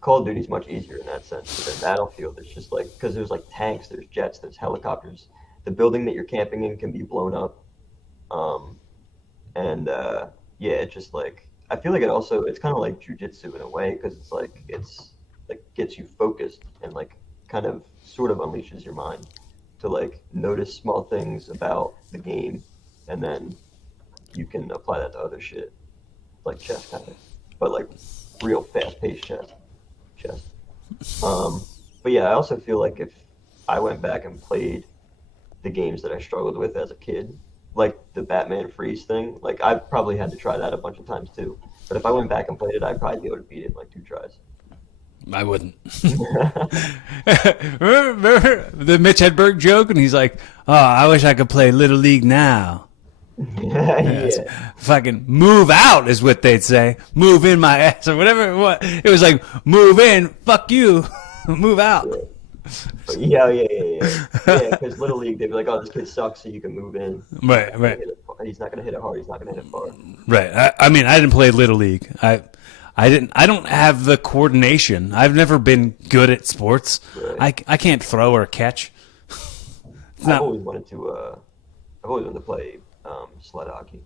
Call of Duty's much easier in that sense. But in Battlefield, it's just like, because there's like tanks, there's jets, there's helicopters. The building that you're camping in can be blown up. And yeah, it's just like, I feel like it's kind of like jujitsu in a way, because it's like gets you focused and like kind of sort of unleashes your mind to like notice small things about the game, and then you can apply that to other shit, like chess kind of, but like real fast-paced chess. But yeah, I also feel like if I went back and played the games that I struggled with as a kid, like the Batman Freeze thing, like I probably had to try that a bunch of times too. But if I went back and played it, I'd probably be able to beat it in like 2 tries. I wouldn't. Remember the Mitch Hedberg joke? And he's like, oh, I wish I could play Little League now. Yeah. Fucking move out is what they'd say. Move in my ass or whatever it was. It was like, move in, fuck you. Move out. Yeah. Yeah, because Little League, they'd be like, oh, this kid sucks, so you can move in. Right. He's not going to hit it hard. He's not going to hit it far. Right. I mean, I didn't play Little League. I don't have the coordination. I've never been good at sports. Right. I can't throw or catch. I've always wanted to play sled hockey.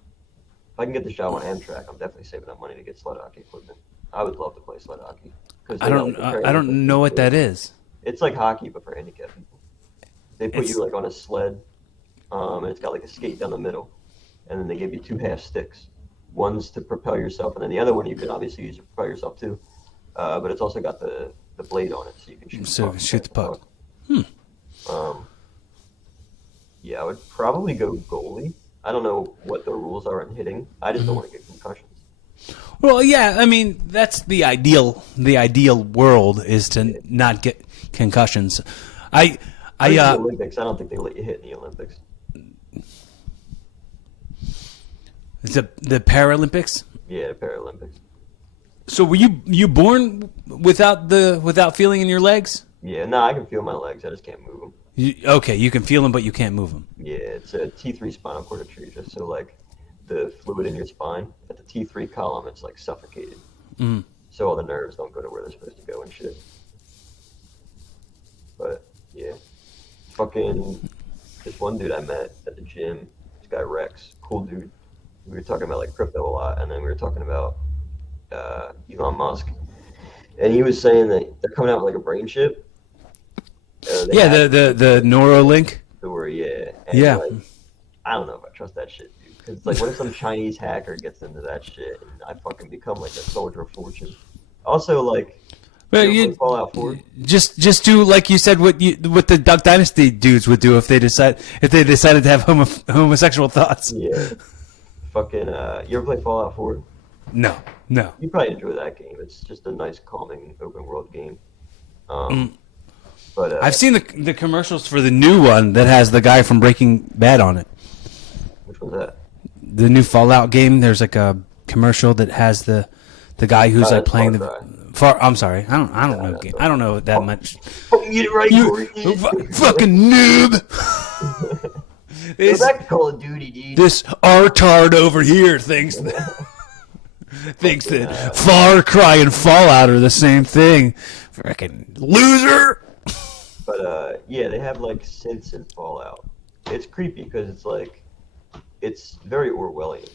If I can get the job on Amtrak, I'm definitely saving up money to get sled hockey equipment. I would love to play sled hockey. I don't know what that is. It's like hockey, but for handicapped people. They put you like on a sled, and it's got like a skate down the middle, and then they give you 2 half sticks. One's to propel yourself, and then the other one you can obviously use to propel yourself too. But it's also got the blade on it, so you can shoot the puck. Yeah, I would probably go goalie. I don't know what the rules are in hitting. I just don't want to get concussions. Well, yeah, I mean that's the ideal. The ideal world is to not get concussions. The Olympics, I don't think they let you hit in the Olympics. The Paralympics. Yeah, the Paralympics. So were you born without feeling in your legs? Yeah, no, I can feel my legs. I just can't move them. Okay, you can feel them, but you can't move them. Yeah, it's a T3 spinal cord atresia. So like the fluid in your spine at the T3 column, it's like suffocated. So all the nerves don't go to where they're supposed to go and shit. But yeah, fucking this one dude I met at the gym, this guy Rex, cool dude. We were talking about like crypto a lot, and then we were talking about Elon Musk, and he was saying that they're coming out with like a brain chip. They Yeah, have the Neuralink. where yeah, and Yeah. like I don't know if I trust that shit, dude. Because like, what if some Chinese hacker gets into that shit and I fucking become like a soldier of fortune? Also, like, Well, you ever play you Fallout 4? just do like you said what the Duck Dynasty dudes would do if they decided to have homosexual thoughts. Yeah. Fucking, you ever play Fallout 4? No, no. You probably enjoy that game. It's just a nice, calming, open world game. Um, but I've seen the commercials for the new one that has the guy from Breaking Bad on it. which one's that? The new Fallout game. There's like a commercial that has the guy who's like That's playing Far the. Cry. I'm sorry. I don't know. that's I don't know that much. Fucking get it right, You Corey. fucking noob. Go this back to Call of Duty, dude. this artard over here thinks that Far Cry and Fallout are the same thing. Freaking loser. But yeah, they have like synths in Fallout. It's creepy because it's like it's very Orwellian.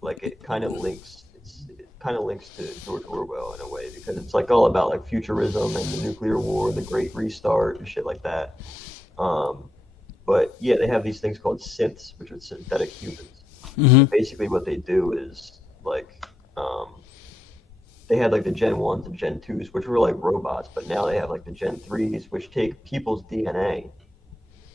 Like it kind of links. It kind of links to George Orwell in a way because it's like all about like futurism and the nuclear war, the Great Restart, and shit like that. But yeah, they have these things called synths, which are synthetic humans. Basically, what they do is like they had like the Gen 1s and Gen 2s, which were like robots, but now they have like the Gen 3s, which take people's DNA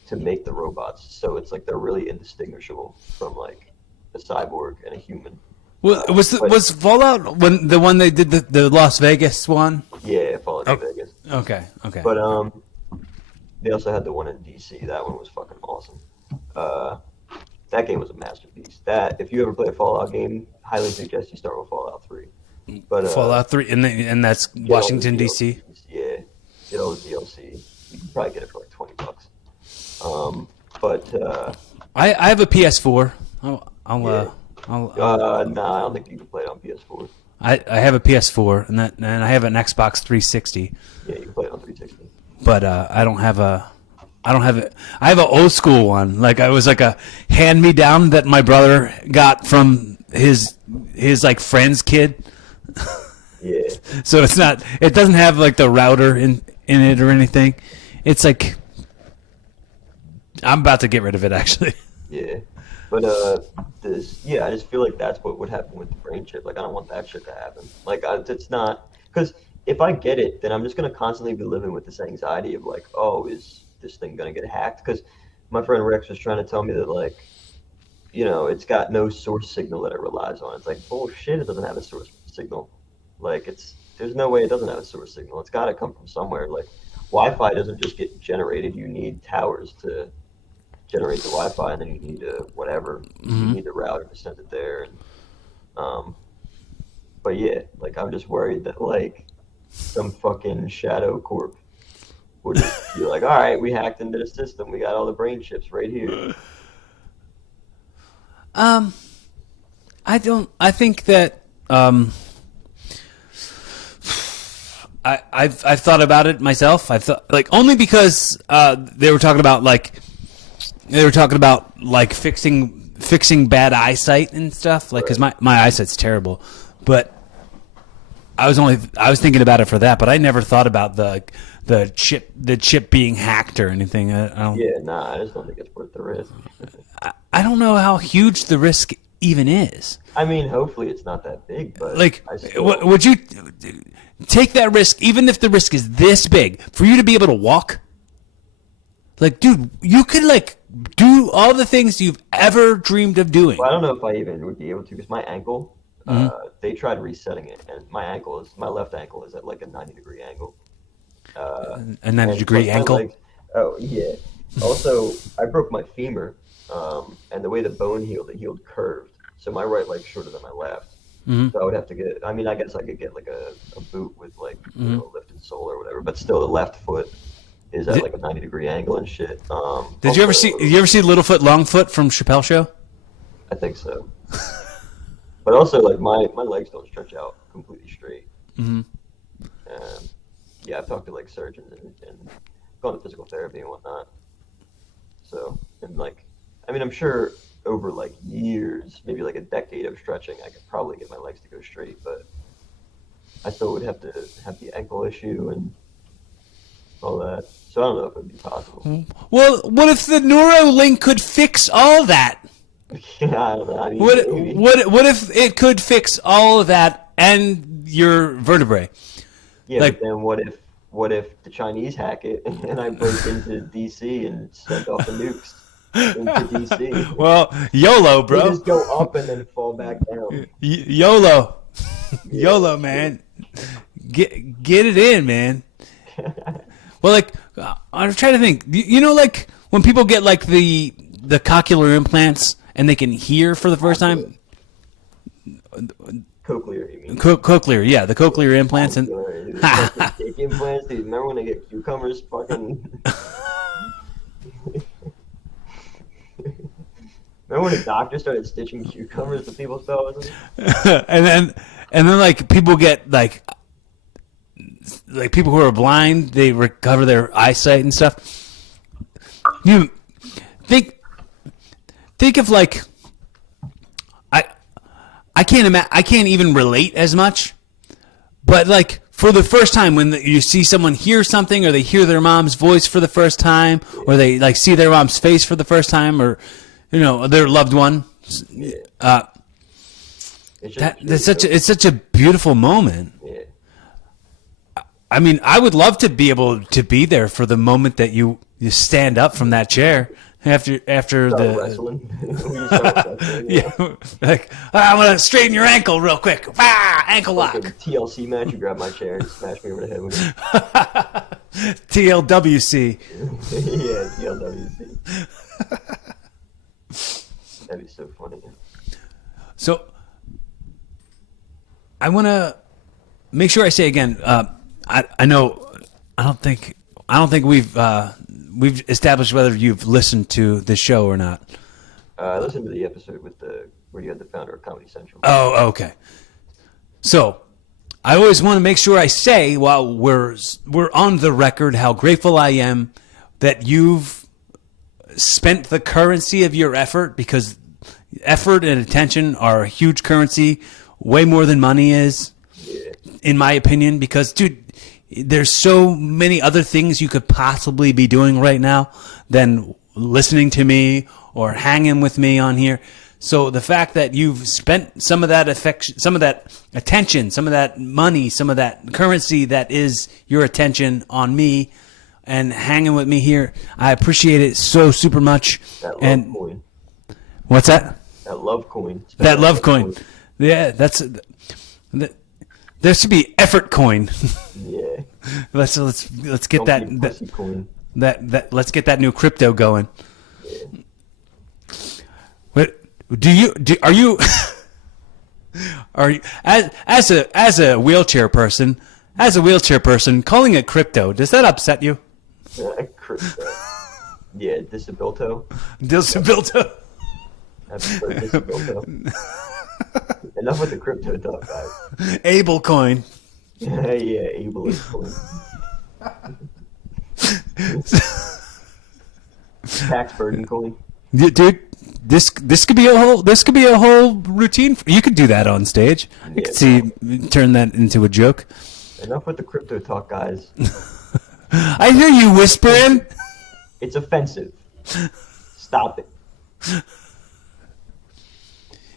to make the robots. So it's like they're really indistinguishable from like a cyborg and a human. Was Fallout when the one they did the Las Vegas one? Yeah, Fallout New Vegas. Okay. But they also had the one in DC. That one was fucking awesome. That game was a masterpiece. That if you ever play a Fallout game, highly suggest you start with Fallout 3. But Fallout 3, and that's get all the Washington D.C. DLCs. Yeah, get all the DLC. You can probably get it for like $20. But I have a PS4. yeah. Nah, I don't think you can play it on PS4. I have a PS4 and I have an Xbox 360, Yeah, you can play it on 360. but I don't have it. I have an old school one. Like I was like a hand me down that my brother got from his like friend's kid. Yeah, So it doesn't have like the router in it or anything. It's like I'm about to get rid of it actually. yeah. But I just feel like that's what would happen with the brain chip. Like I don't want that shit to happen. Like it's not because if I get it, then I'm just gonna constantly be living with this anxiety of like, oh, is this thing gonna get hacked? Because my friend Rex was trying to tell me that like, it's got no source signal that it relies on. It's like bullshit. It doesn't have a source signal. Like there's no way it doesn't have a source signal. It's got to come from somewhere. Like Wi-Fi doesn't just get generated. You need towers to generate the Wi-Fi, and then you need whatever. You need the router to send it there. And, but yeah, like I'm just worried that like some fucking shadow corp would just be like, all right, we hacked into the system. We got all the brain chips right here. I think that I've thought about it myself. I thought like only because they were talking about fixing bad eyesight and stuff. Like because my eyesight's terrible, but I was thinking about it for that. But I never thought about the chip being hacked or anything. I don't. Yeah, nah, I just don't think it's worth the risk. I don't know how huge the risk even is. I mean, hopefully it's not that big, but Like, I still, would you take that risk, even if the risk is this big, for you to be able to walk? Like, dude, you could like do all the things you've ever dreamed of doing. well, I don't know if I even would be able to because my ankle. They tried resetting it, and my left ankle is at like a 90-degree angle. A And 90-degree plus my ankle. legs- oh yeah. Also, I broke my femur, and the way the bone healed, it healed curved. So my right leg's shorter than my left. So I would have to get. I mean, I guess I could get like a boot with like a lifted sole or whatever. But still, the left foot is at like a 90-degree angle and shit. Did you ever see Littlefoot Longfoot from Chappelle Show? I think so. But also, like my legs don't stretch out completely straight. Yeah, I've talked to like surgeons and gone to physical therapy and whatnot. So, and like, I mean, I'm sure over like years, maybe like a decade of stretching, I could probably get my legs to go straight, but I still would have to have the ankle issue and all that. So I don't know if it'd be possible. Well, what if the Neuralink could fix all that? I don't know. I mean, What maybe. what if it could fix all of that and your vertebrae? Yeah, Like, but then what if the Chinese hack it and I break into DC and send off the nukes into DC? well, YOLO, They bro. just go up and then fall back down. YOLO, Yeah, YOLO, man. Get it in, man. Well, like I'm trying to think. You know, like when people get like the cochlear implants and they can hear for the first time. Cochlear, you mean? Cochlear, yeah, the cochlear implants and Dude, fucking dick implants, dude. Remember when they get cucumbers fucking... Remember when the doctor started stitching cucumbers to people's pelvis? and then like people get like people who are blind, they recover their eyesight and stuff. You think of like I can't even relate as much, but like for the first time when you see someone hear something or they hear their mom's voice for the first time or they like see their mom's face for the first time or you know their loved one, it's such a beautiful moment. Yeah. I mean, I would love to be able to be there for the moment that you stand up from that chair after Start the wrestling. We just start wrestling, yeah, like I'm gonna straighten your ankle real quick. Ankle Like lock. a TLC match, you grab my chair and smash me over the head with it. TLWC. Yeah, TLWC. That'd be so funny. So I want to make sure I say again. I know. I don't think we've established whether you've listened to the show or not. I listened to the episode with where you had the founder of Comedy Central. Oh, okay. So I always want to make sure I say while we're on the record how grateful I am that you've spent the currency of your effort, because effort and attention are a huge currency, way more than money is, in my opinion, because dude, there's so many other things you could possibly be doing right now than listening to me or hanging with me on here. So the fact that you've spent some of that affection, some of that attention, some of that money, some of that currency that is your attention on me and hanging with me here, I appreciate it so super much. That love And coin. what's that? That love coin. That love coin. Yeah, there should be effort coin. Yeah. let's get Don't be pussy coin. that let's get that new crypto going. What are you as a wheelchair person, calling it crypto, does that upset you? Crypto. Yeah, Disabilto. Disabilto. I prefer Disabilto. Enough with the crypto talk, guys. Able coin. Yeah, ableist coin. Tax burden coin. Dude, this could be a whole routine. You could do that on stage. You could turn that into a joke. Enough with the crypto talk, guys. I hear you whispering. It's offensive. Stop it.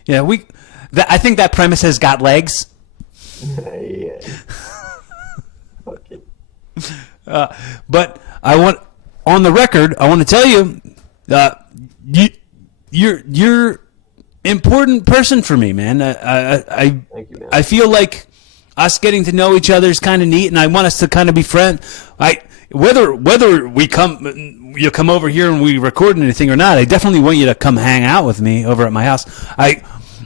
Yeah, I think that premise has got legs. Yeah. Fuck it. But I want on the record. I want to tell you, you're important person for me, man. Thank you, man. I feel like us getting to know each other is kind of neat, and I want us to kind of be friends. Whether you come over here and we record anything or not, I definitely want you to come hang out with me over at my house.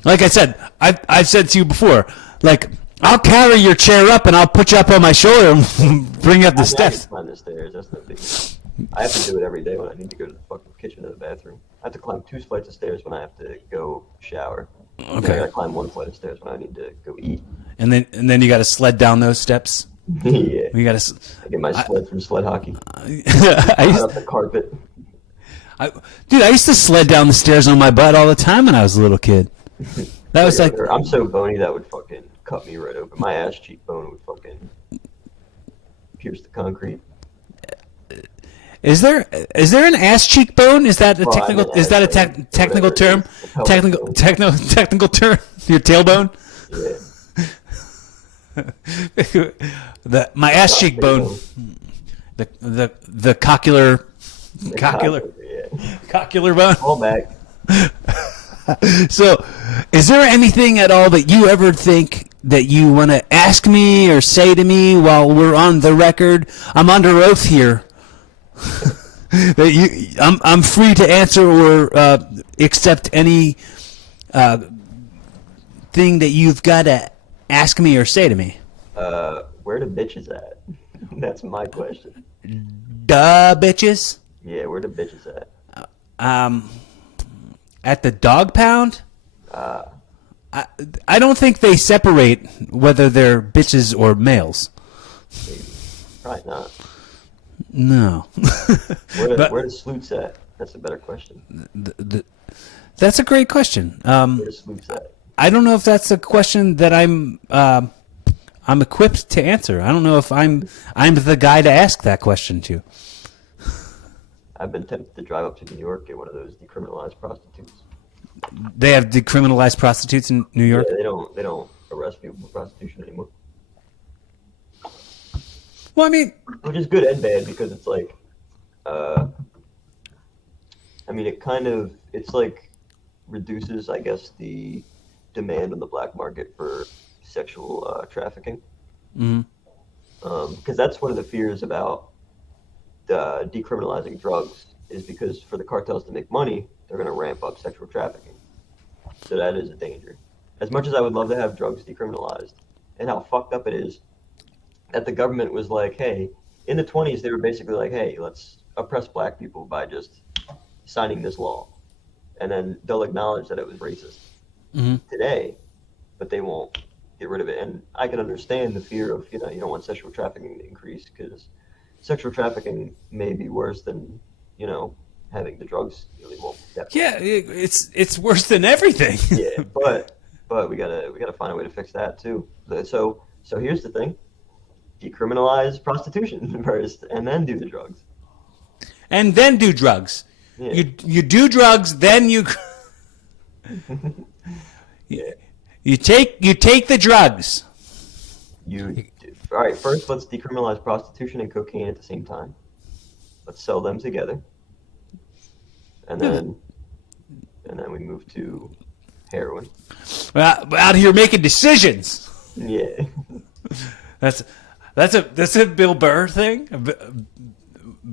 Like I said, I've said to you before, like I'll carry your chair up and I'll put you up on my shoulder and bring you up the I steps. can climb the stairs. That's no big deal. I have to do it every day when I need to go to the fucking kitchen or the bathroom. I have to climb 2 flights of stairs when I have to go shower. Okay. I gotta climb 1 flight of stairs when I need to go eat. And then you got to sled down those steps. Yeah. You got to. I get my sled from sled hockey. I Right used, up the carpet. Dude, I used to sled down the stairs on my butt all the time when I was a little kid. That was like, I'm so bony that would fucking cut me right open. My ass cheekbone would fucking pierce the concrete. is there an ass cheekbone? Is that a Well, I technical? mean, Is that a actually, technical whatever it term? is, the pelvic bone. Technical term. Your tailbone. Yeah. My ass cheekbone. The coccular Yeah. coccular bone. Call back. So, is there anything at all that you ever think that you want to ask me or say to me while we're on the record? I'm under oath here. I'm free to answer or accept any thing that you've got to ask me or say to me. Where the bitches at? That's my question. Duh, bitches. Yeah, where the bitches at? At the dog pound. Uh, I don't think they separate whether they're bitches or males. maybe. Probably not. No. Where But- the sleuths at? That's a better question. That's a great question. Where the sleuths at? I don't know if that's a question that I'm equipped to answer. I don't know if I'm the guy to ask that question to. I've been tempted to drive up to New York and get one of those decriminalized prostitutes. They have decriminalized prostitutes in New York. Yeah, they don't arrest people for prostitution anymore. Well, I mean, Which is good and bad because it's like, I mean, it's like reduces, I guess, the demand on the black market for sexual trafficking. mhm. Because that's one of the fears about decriminalizing drugs is because for the cartels to make money, they're going to ramp up sexual trafficking. So that is a danger. As much as I would love to have drugs decriminalized, and how fucked up it is that the government was like, hey, in the 20s, they were basically like, hey, let's oppress black people by just signing this law. And then they'll acknowledge that it was racist Mhm. today, but they won't get rid of it. And I can understand the fear of, you don't want sexual trafficking to increase because sexual trafficking may be worse than, having the drugs illegal. Definitely. Yeah, it's worse than everything. Yeah, but we gotta find a way to fix that too. So here's the thing: decriminalize prostitution first, and then do the drugs. And then do drugs. Yeah. You do drugs, then you Yeah. you take the drugs. All right. First, let's decriminalize prostitution and cocaine at the same time. Let's sell them together, and then we move to heroin. We're out here making decisions. Yeah. That's a Bill Burr thing.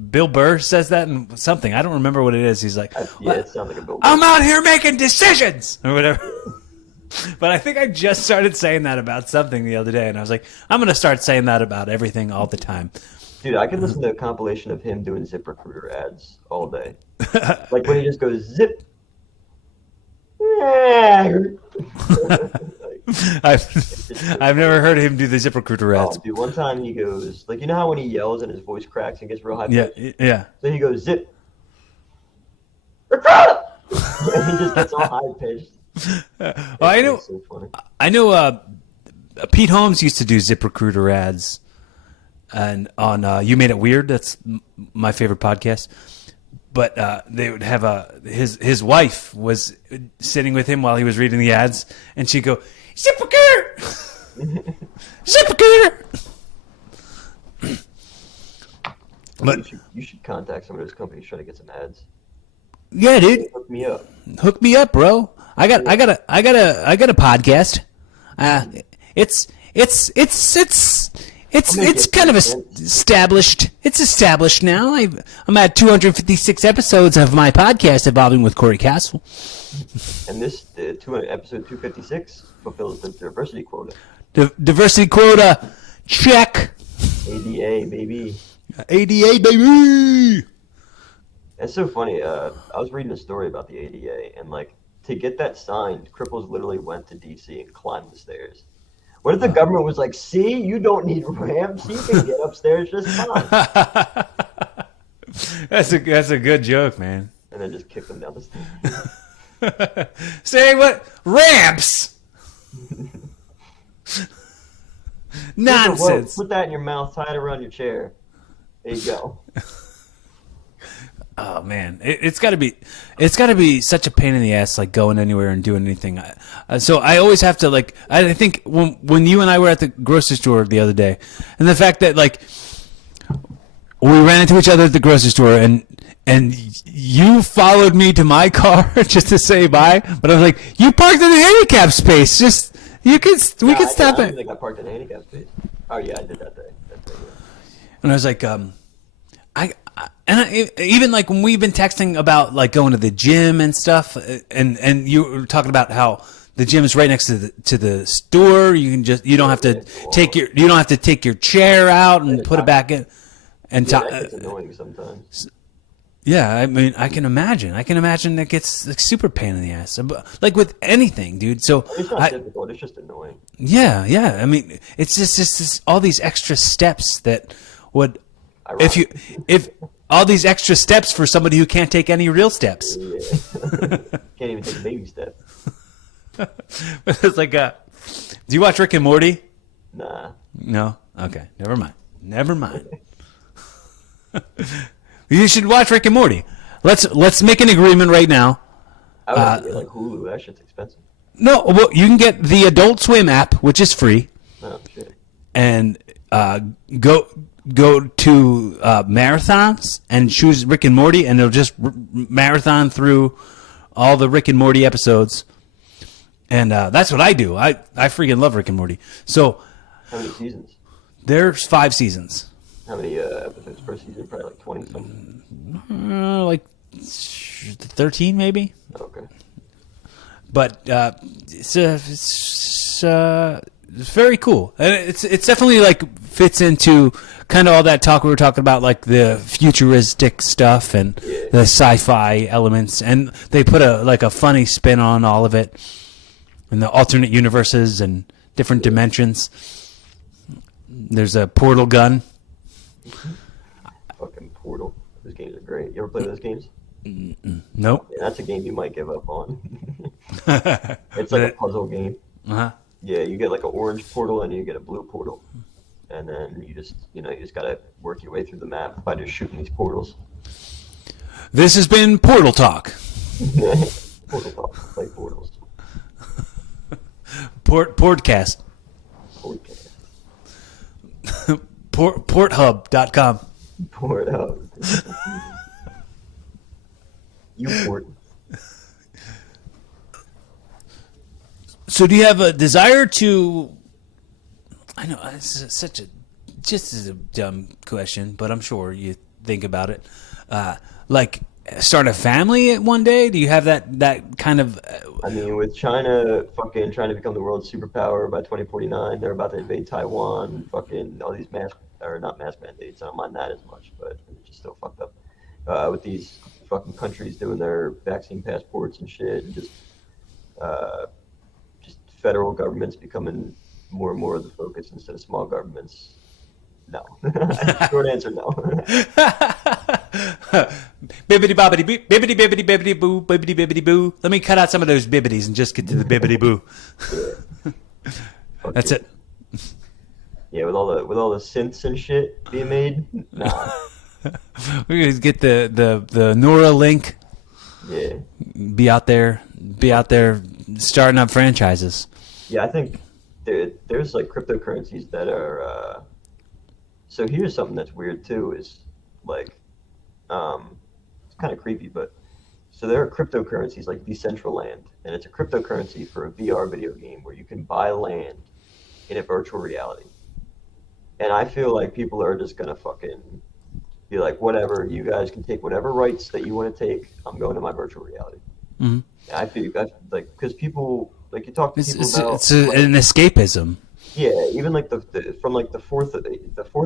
Bill Burr says that in something. I don't remember what it is. He's like, Yeah, it sounds like a Bill. I'm out here making decisions or whatever. But I think I just started saying that about something the other day, and I was like, I'm going to start saying that about everything all the time. Dude, I could listen to a compilation of him doing ZipRecruiter ads all day. Like when he just goes zip. I've never heard him do the ZipRecruiter ads. Dude, one time he goes, like, you know how when he yells and his voice cracks and gets real high Yeah, pitched? yeah. So he goes, zip. Recruiter! And he just gets all high pitched. Well, I know. So funny. I know. Pete Holmes used to do ZipRecruiter ads, and on You Made It Weird. That's my favorite podcast. But they would have his wife was sitting with him while he was reading the ads, and she'd go, ZipRecruiter, ZipRecruiter. But You should contact some of those companies trying to get some ads. yeah, dude, Hook me up. hook me up, bro. I got a podcast. It's kind of established. It's established now. I'm at 256 episodes of my podcast, Evolving with Corey Castle. And episode 256 fulfills the diversity quota. Diversity quota, check. ADA, baby. ADA, baby. It's so funny. I was reading a story about the ADA, and like to get that signed, cripples literally went to DC and climbed the stairs. What if the government was like, "See, you don't need ramps. You can get upstairs just fine." That's a good joke, man. and then just kick them down the stairs. Say what? Ramps. Nonsense. Put that in your mouth, tie it around your chair. There you go. Oh man, it's got to be such a pain in the ass, like going anywhere and doing anything. So I always have to like. I think when you and I were at the grocery store the other day, and the fact that like we ran into each other at the grocery store, and you followed me to my car just to say bye, but I was like, you parked in the handicap space. Just we could stop I it. don't think I parked in a handicap space. Oh yeah, I did that day. Yeah. And I was like, even like when we've been texting about like going to the gym and stuff, and you were talking about how the gym is right next to the store. You don't have to take your chair out and put it back in. And It's annoying sometimes. yeah, I mean, I can imagine it gets like super pain in the ass, like with anything, dude. So It's not difficult. It's just annoying. yeah. I mean, it's just all these extra steps that would. If all these extra steps for somebody who can't take any real steps. Yeah. Can't even take baby steps. It's like, do you watch Rick and Morty? Nah. No? Okay, never mind. You should watch Rick and Morty. Let's make an agreement right now. I would have to get like Hulu. That shit's expensive. No, well, you can get the Adult Swim app, which is free, Oh shit. and go to marathons and choose Rick and Morty, and it'll just marathon through all the Rick and Morty episodes. And that's what I do. I freaking love Rick and Morty. So How many seasons? there's 5 seasons. How many episodes per season? Probably like 20 something. Like 13 maybe. Okay. But it's very cool, and it's definitely like fits into kind of all that talk we were talking about, like the futuristic stuff and the sci-fi elements, and they put a funny spin on all of it, and the alternate universes and different dimensions. There's a portal gun. Fucking Portal. Those games are great. You ever play those games? Nope. Yeah, that's a game you might give up on. It's like a puzzle game. Uh-huh. Yeah, you get like an orange portal and you get a blue portal. And then you just gotta work your way through the map by just shooting these portals. This has been Portal Talk. Portal talk, play portals. Portcast. Podcast. Porthub.com. Port out. You port. So do you have a desire to, I know this is just as a dumb question, but I'm sure you think about it, like start a family one day? Do you have that kind of? I mean, with China fucking trying to become the world superpower by 2049, they're about to invade Taiwan. Fucking all these not mask mandates. I don't mind that as much, but it's just still fucked up. With these fucking countries doing their vaccine passports and shit, and just federal governments becoming more and more of the focus instead of small governments. No. Short answer, no. Bibbidi bobbidi boo, bibbidi bibbidi bibbidi boo, bibbidi bibbidi boo. Let me cut out some of those bibbidies and just get to the bibbidi boo. Yeah. That's it. Yeah, with all the synths and shit being made, nah. We're gonna get the Neuralink. Yeah. Be out there starting up franchises. Yeah, I think there's like cryptocurrencies that are. So here's something that's weird too. Is like, it's kind of creepy, but so there are cryptocurrencies like Decentraland, and it's a cryptocurrency for a VR video game where you can buy land in a virtual reality. And I feel like people are just gonna fucking be like, whatever, you guys can take whatever rights that you want to take. I'm going to my virtual reality. Mm-hmm. I feel like because people like you talk to people about it's an escapism. yeah, even like from like the Fourth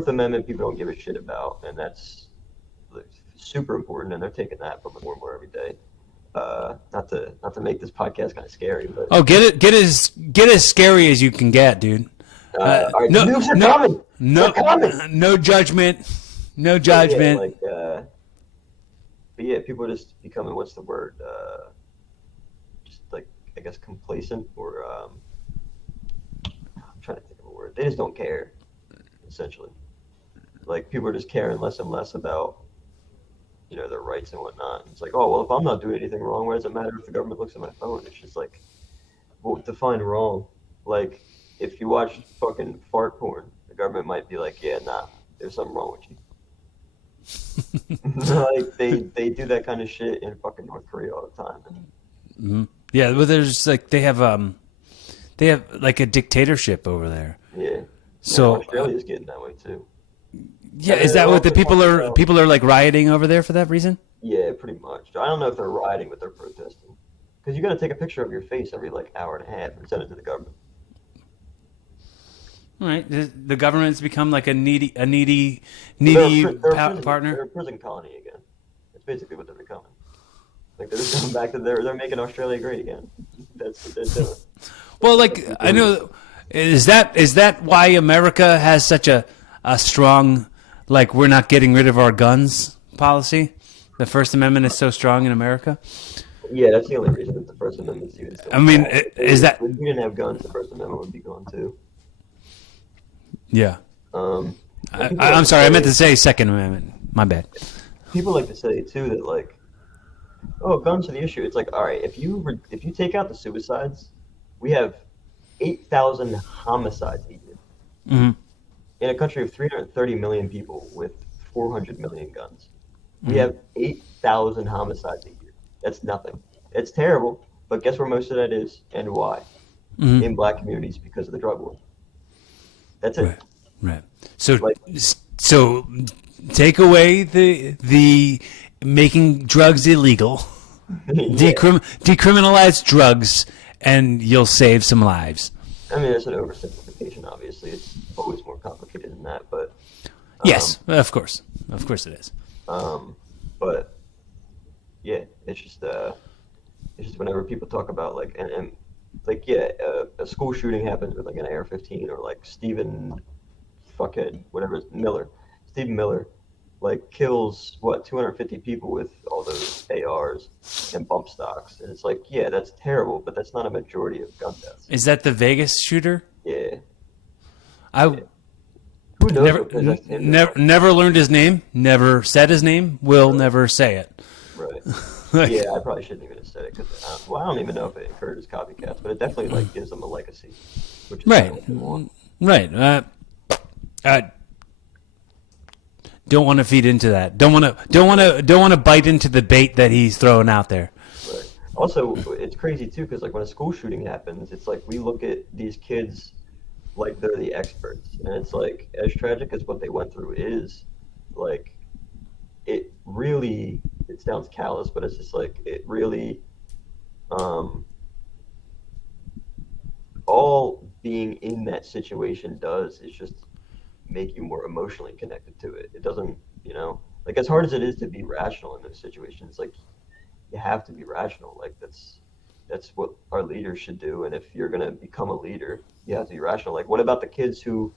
Amendment, people don't give a shit about, and that's like, super important, and they're taking that from more and more every day. Not to make this podcast kind of scary, but Get as scary as you can get, dude. all right, the nukes are coming. They're coming. No judgment. No Yeah, judgment. like but yeah, people are just becoming, what's the word? Just like, I guess, complacent, or I'm trying to think of a word. They just don't care, essentially. Like, people are just caring less and less about, their rights and whatnot. It's like, oh, well, if I'm not doing anything wrong, why does it matter if the government looks at my phone? It's just like, well, define wrong. Like, if you watch fucking fart porn, the government might be like, yeah, nah, there's something wrong with you. Like, they do that kind of shit in fucking North Korea all the time. And Yeah, well, there's like they have like a dictatorship over there. yeah, So Australia's getting that way too. yeah, And is they're that what the also people talking are? about, People are like rioting over there for that reason? yeah, pretty much. I don't know if they're rioting, but they're protesting. Because you got to take a picture of your face every like hour and a half and send it to the government. All right, the government's become like a They're, a needy pri- they're a prison. They're partner. a prison colony again. That's basically what they're becoming. Like, they're just going back to they're making Australia great again. That's what they're doing. Well, That's like what I they're doing. know, is that why America has such a strong, like, we're not getting rid of our guns policy? The First Amendment is so strong in America. Yeah, that's the only reason that the First Amendment's even still I mean, intact. is that If we didn't have guns, the First Amendment would be gone too. yeah? Um, and I'm sorry, I meant to say Second Amendment. My bad. people like to say too that, like, oh, guns are the issue. It's like, all right, if you take out the suicides, we have 8,000 homicides a year Hmm. in a country of 330 million people with 400 million guns. We Hmm. have 8,000 homicides a year. That's nothing. It's terrible, but guess where most of that is and why? Hmm. In black communities, because of the drug war. That's Right, it. right. So, Like, so take away the making drugs illegal, yeah. decriminalize drugs, and you'll save some lives. I mean, it's an oversimplification, obviously. It's always more complicated than that, Yes, of course, it is. um, but yeah, it's just whenever people talk about, like, and like, yeah, a school shooting happens with like an AR-15, or like Stephen fuckhead, whatever, Miller, Stephen Miller, like, kills what, 250 people with all those ARs and bump stocks, and it's like, yeah, that's terrible, but that's not a majority of gun deaths. Is that the Vegas shooter? Yeah, I yeah. Who knows what possessed him? never learned his name, never said his name, will never say it. Right. Like, Yeah, I probably shouldn't even have said it, because well, I don't even know if it encourages copycats, but it definitely, like, gives them a legacy, which is kind right, of what they want. right. I don't want to feed into that. Don't want to bite into the bait that he's throwing out there. Right. Also, it's crazy too, because like when a school shooting happens, it's like we look at these kids like they're the experts, and it's like, as tragic as what they went through is, like, it really, it sounds callous, but it's just like, it really, um, all being in that situation does is just make you more emotionally connected to it. It doesn't, like, as hard as it is to be rational in those situations, like, you have to be rational. Like, that's what our leaders should do. And if you're gonna become a leader, you have to be rational. Like, what about the kids who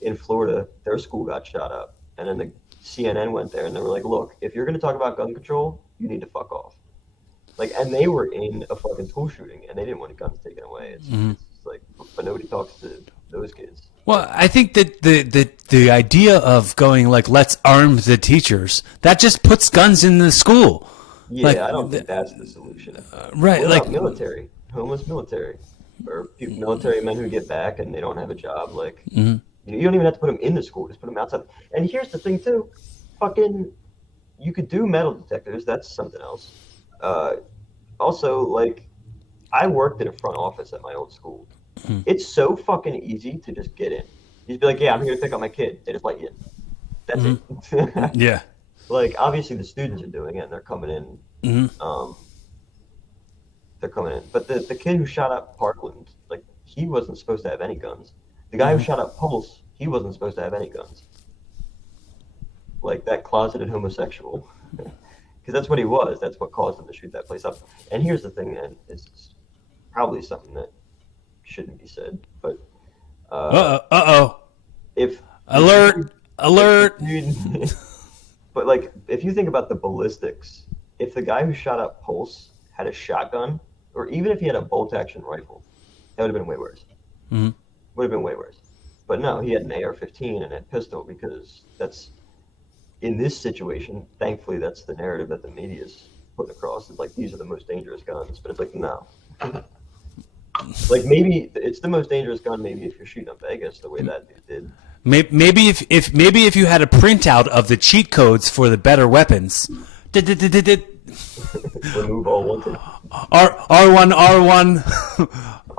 in Florida, their school got shot up, and then the CNN went there and they were like, look, if you're gonna talk about gun control, you need to fuck off. Like, and they were in a fucking school shooting and they didn't want guns taken away. It's just like, but nobody talks to those kids. Well, I think that the idea of going like, let's arm the teachers, that just puts guns in the school. Yeah, Like, I don't think that's the solution. right, What like, about military, homeless military, or military men who get back and they don't have a job? Like, you don't even have to put them in the school; just put them outside. And here's the thing, too: fucking, you could do metal detectors. That's something else. Uh, Also, like, I worked in a front office at my old school. It's so fucking easy to just get in. You just be like, yeah, I'm here to pick up my kid. They just let you in. That's it. yeah. Like, obviously the students are doing it and they're coming in. They're coming in. But the kid who shot up Parkland, like, he wasn't supposed to have any guns. The guy who shot up Pulse, he wasn't supposed to have any guns. Like, that closeted homosexual. Because that's what he was. That's what caused him to shoot that place up. And here's the thing, man. It's probably something that shouldn't be said. But Uh-oh. if Alert. dude, but like, if you think about the ballistics if the guy who shot up Pulse had a shotgun, or even if he had a bolt action rifle, that would have been way worse. Hmm. Would have been way worse. But no, he had an AR-15 and a pistol because that's in this situation. Thankfully, that's the narrative that the media's putting across. Is like these are the most dangerous guns, but it's like no. Like maybe it's the most dangerous gun. Maybe if you're shooting up Vegas the way that dude did. Maybe if you had a printout of the cheat codes for the better weapons, Remove all wanted. R1 R1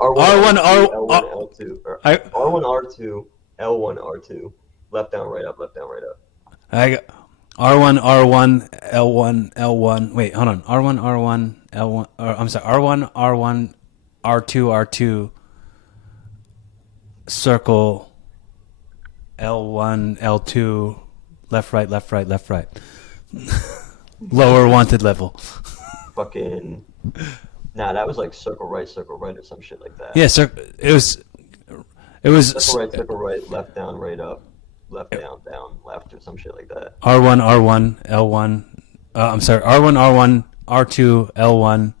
R1 L1 L2 or I R1 R2 L1 R2 left down right up left down right up. I got R1 R1 L1 L1. Wait, hold on. R1 R1 L1. I'm sorry. R1 R1 R2 R2 circle L1 L2 left right left right left right. Lower wanted level. Fucking nah, that was like circle right or some shit like that. Yeah, sir. It was Circle right, left down, right up, left down, down, left, or some shit like that. R1 R1 L1. I'm sorry. R1 R1 R2 L1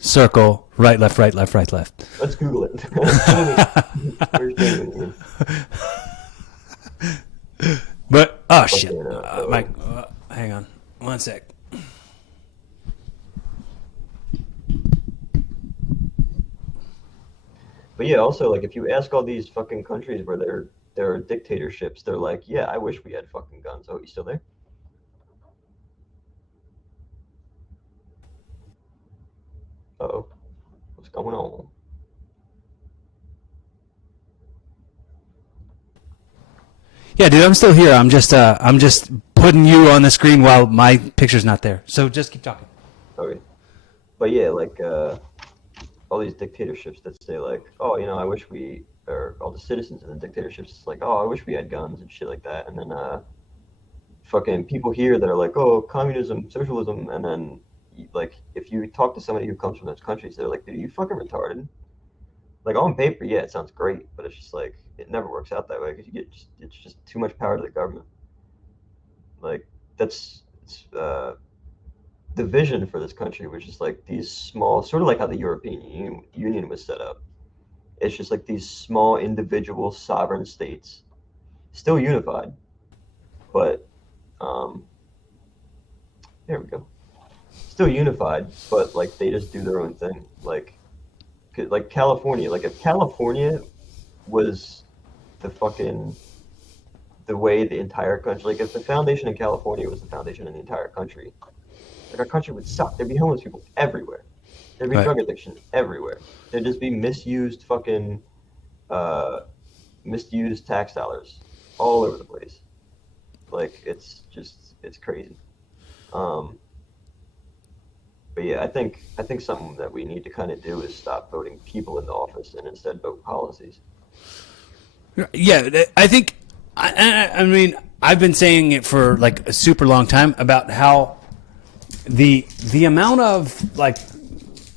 circle right left right left right left. Let's Google it. Where's Damon? But oh shit, Fucking, Mike, hang on, one sec. But yeah, also like if you ask all these fucking countries where there are dictatorships, they're like, yeah, I wish we had fucking guns. Oh, you still there? Uh-oh, what's going on? Yeah, dude, I'm still here. I'm just putting you on the screen while my picture's not there. So just keep talking. Okay, but yeah, like all these dictatorships that say like, oh, you know, I wish we, or all the citizens in the dictatorships, it's like, oh, I wish we had guns and shit like that, and then fucking people here that are like, oh, communism, socialism, and then like if you talk to somebody who comes from those countries, they're like, dude, you fucking retarded. Like on paper, yeah, it sounds great, but it's just like it never works out that way because you get it's just too much power to the government. Like that's the vision for this country, which is like these small, sort of like how the Union was set up. It's just like these small individual sovereign states, still unified, but there we go, still unified, but like they just do their own thing, like California. Like if California was the fucking the way the entire country, like if the foundation in California was the foundation in the entire country, like our country would suck. There'd be homeless people everywhere. There'd be Right. drug addiction everywhere. There'd just be misused fucking misused tax dollars all over the place. Like it's crazy. Um, but yeah, I think something that we need to kind of do is stop voting people into office and instead vote policies. Yeah, I think. I mean, I've been saying it for like a super long time about how the amount of like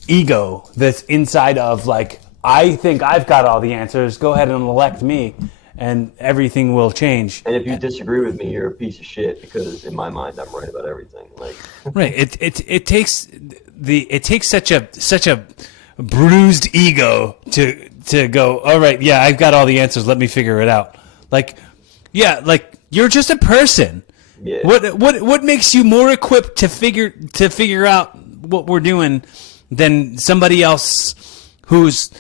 ego that's inside of like I think I've got all the answers. Go ahead and elect me, and everything will change. And if you disagree with me, you're a piece of shit because in my mind I'm right about everything. Like Right. It takes such a bruised ego to go, all right, yeah, I've got all the answers. Let me figure it out. Like, yeah, like you're just a person. yeah. What makes you more equipped to figure out what we're doing than somebody else who's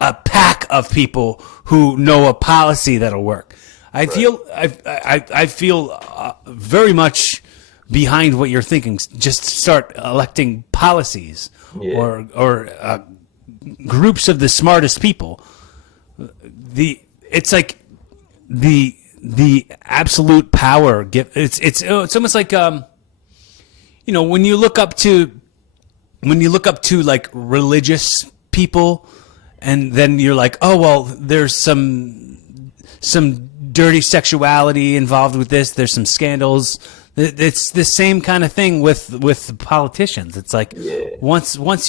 a pack of people who know a policy that'll work? I feel I feel very much behind what you're thinking. Just start electing policies Yeah. or groups of the smartest people. It's like the absolute power. It's almost like when you look up to like religious people, and then you're like, oh well, there's some dirty sexuality involved with this. There's some scandals. It's the same kind of thing with politicians. It's like Yeah. once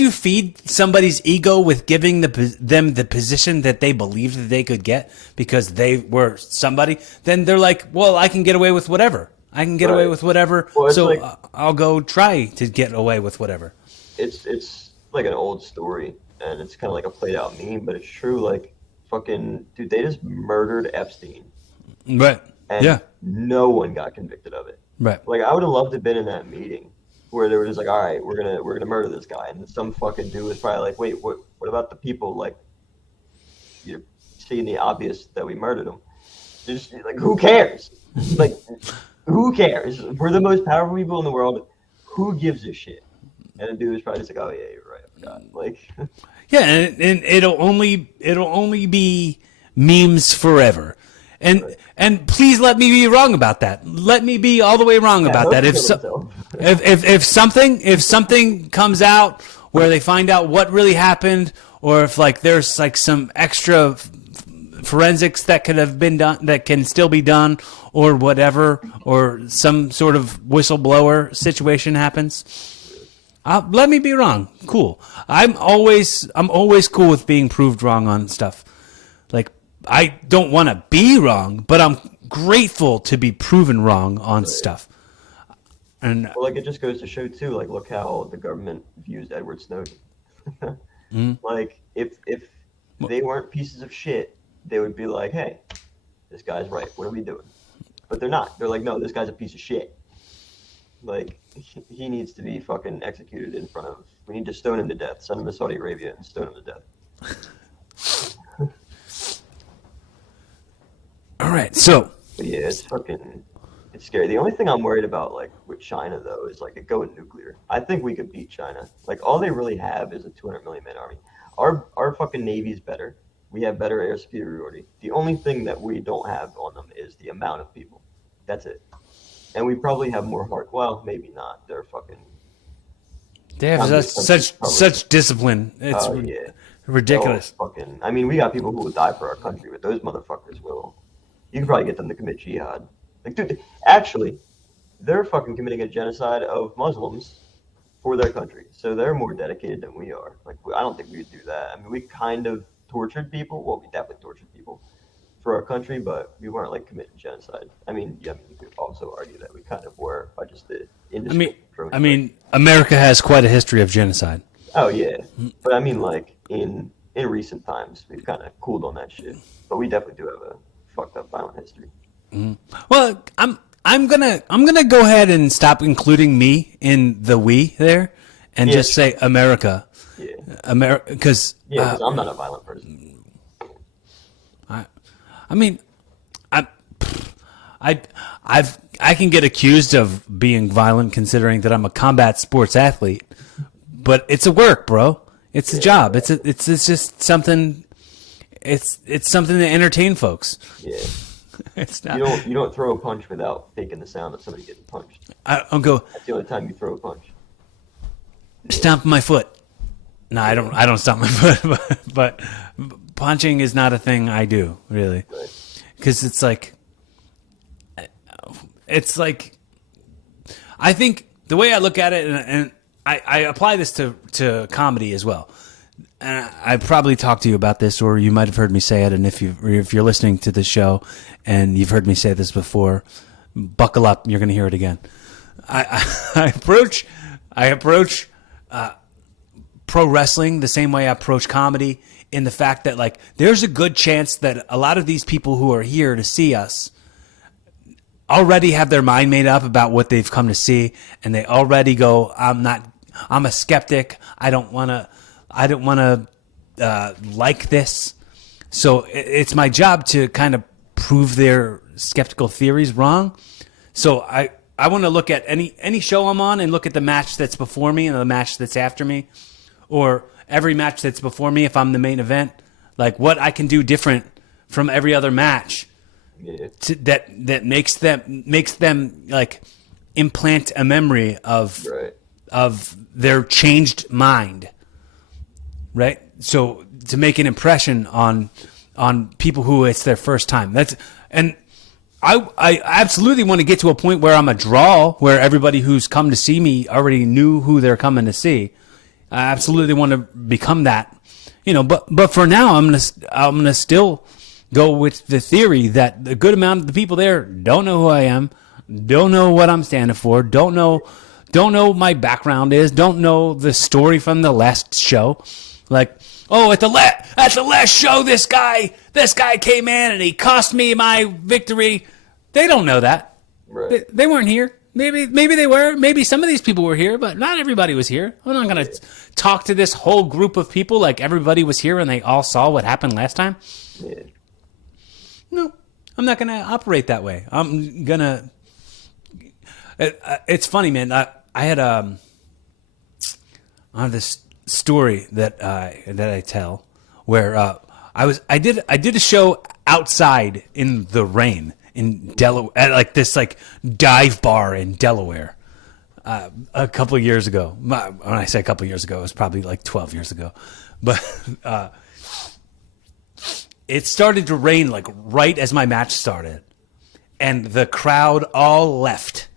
you feed somebody's ego with giving them the position that they believed that they could get because they were somebody, then they're like, well, I can get away with whatever. I can get away Right. with whatever. Well, it's So like I'll go try to get away with whatever. it's like an old story, and it's kind of like a played out meme, but it's true. Like fucking dude, they just murdered Epstein, Right. and Yeah. no one got convicted of it. Right. Like I would have loved to have been in that meeting where they were just like, all right, we're gonna murder this guy, and some fucking dude was probably like, wait, what about the people like you're seeing the obvious that we murdered him? They're just like, who cares? Like, who cares? We're the most powerful people in the world. Who gives a shit? And the dude was probably just like, oh yeah, you're right, I forgot. Like, Yeah, and it'll only be memes forever. And please let me be wrong about that. Let me be all the way wrong yeah, about he'll that. kill himself. If something comes out where they find out what really happened, or if like there's like some extra forensics that could have been done that can still be done, or whatever, or some sort of whistleblower situation happens. Let me be wrong. Cool. I'm always cool with being proved wrong on stuff. Like I don't want to be wrong, but I'm grateful to be proven wrong on stuff. And Well, like it just goes to show too. Like, look how the government views Edward Snowden. Like, if they weren't pieces of shit, they would be like, hey, this guy's right. What are we doing? But they're not. They're like, no, this guy's a piece of shit. Like, he needs to be fucking executed in front of. We need to stone him to death. Send him to Saudi Arabia and stone him to death. all right, so But yeah, it's scary. The only thing I'm worried about, like with China though, is like it going nuclear. I think we could beat China. Like all they really have is a 200 million man army. Our fucking navy's better. We have better air superiority. The only thing that we don't have on them is the amount of people. That's it. And we probably have more heart. Well, maybe not. They're fucking. they have Communist countries such probably. such discipline. It's Oh yeah. ridiculous. They'll fucking. I mean, we got people who will die for our country, but those motherfuckers will. You can probably get them to commit jihad. Like, dude, actually, they're fucking committing a genocide of Muslims for their country. So they're more dedicated than we are. Like, I don't think we would do that. I mean, we kind of tortured people. Well, we definitely tortured people for our country, but we weren't like committing genocide. I mean, yeah, I mean, you could also argue that we kind of were by just the I mean, industry approach. I mean, America has quite a history of genocide. Oh yeah, but I mean, like in recent times, we've kind of cooled on that shit. But we definitely do have a fucked up violent history. Well, I'm gonna go ahead and stop including me in the we there, and Yeah. just say America, Yeah, America, because yeah, because I'm not a violent person. I mean, I can get accused of being violent considering that I'm a combat sports athlete, but it's a work, bro. It's a job. It's just something. It's something to entertain folks. Yeah, It's not. you don't throw a punch without faking the sound of somebody getting punched. I'll go That's the only time you throw a punch. stomp my foot. No, I don't. I don't stomp my foot, but punching is not a thing I do really, Right. because it's like I think the way I look at it, and I apply this to comedy as well. And I probably talked to you about this, or you might have heard me say it. And if you're listening to the show and you've heard me say this before, buckle up. You're going to hear it again. I approach pro wrestling the same way I approach comedy, in the fact that like there's a good chance that a lot of these people who are here to see us already have their mind made up about what they've come to see, and they already go, I'm a skeptic. I don't want to like this. So it's my job to kind of prove their skeptical theories wrong. So I want to look at any show I'm on and look at the match that's before me and the match that's after me, or every match that's before me if I'm the main event, like what I can do different from every other match Yeah, that makes them like implant a memory right. of their changed mind, right? So to make an impression on people who it's their first time. I absolutely want to get to a point where I'm a draw, where everybody who's come to see me already knew who they're coming to see. I absolutely want to become that, But for now, I'm gonna still go with the theory that a good amount of the people there don't know who I am. don't know what I'm standing for, don't know my background is, don't know the story from the last show. Like, oh, at the last show, this guy came in and he cost me my victory. They don't know that. Right. They weren't here. Maybe they were. Maybe some of these people were here, but not everybody was here. I'm not going to talk to this whole group of people like everybody was here and they all saw what happened last time. Yeah. No, I'm not going to operate that way. I'm going to... It's funny, man. I had this story that I tell where I did a show outside in the rain in Delaware at like this like dive bar in Delaware a couple of years ago. When I say a couple of years ago, it was probably like 12 years ago, but it started to rain like right as my match started, and the crowd all left.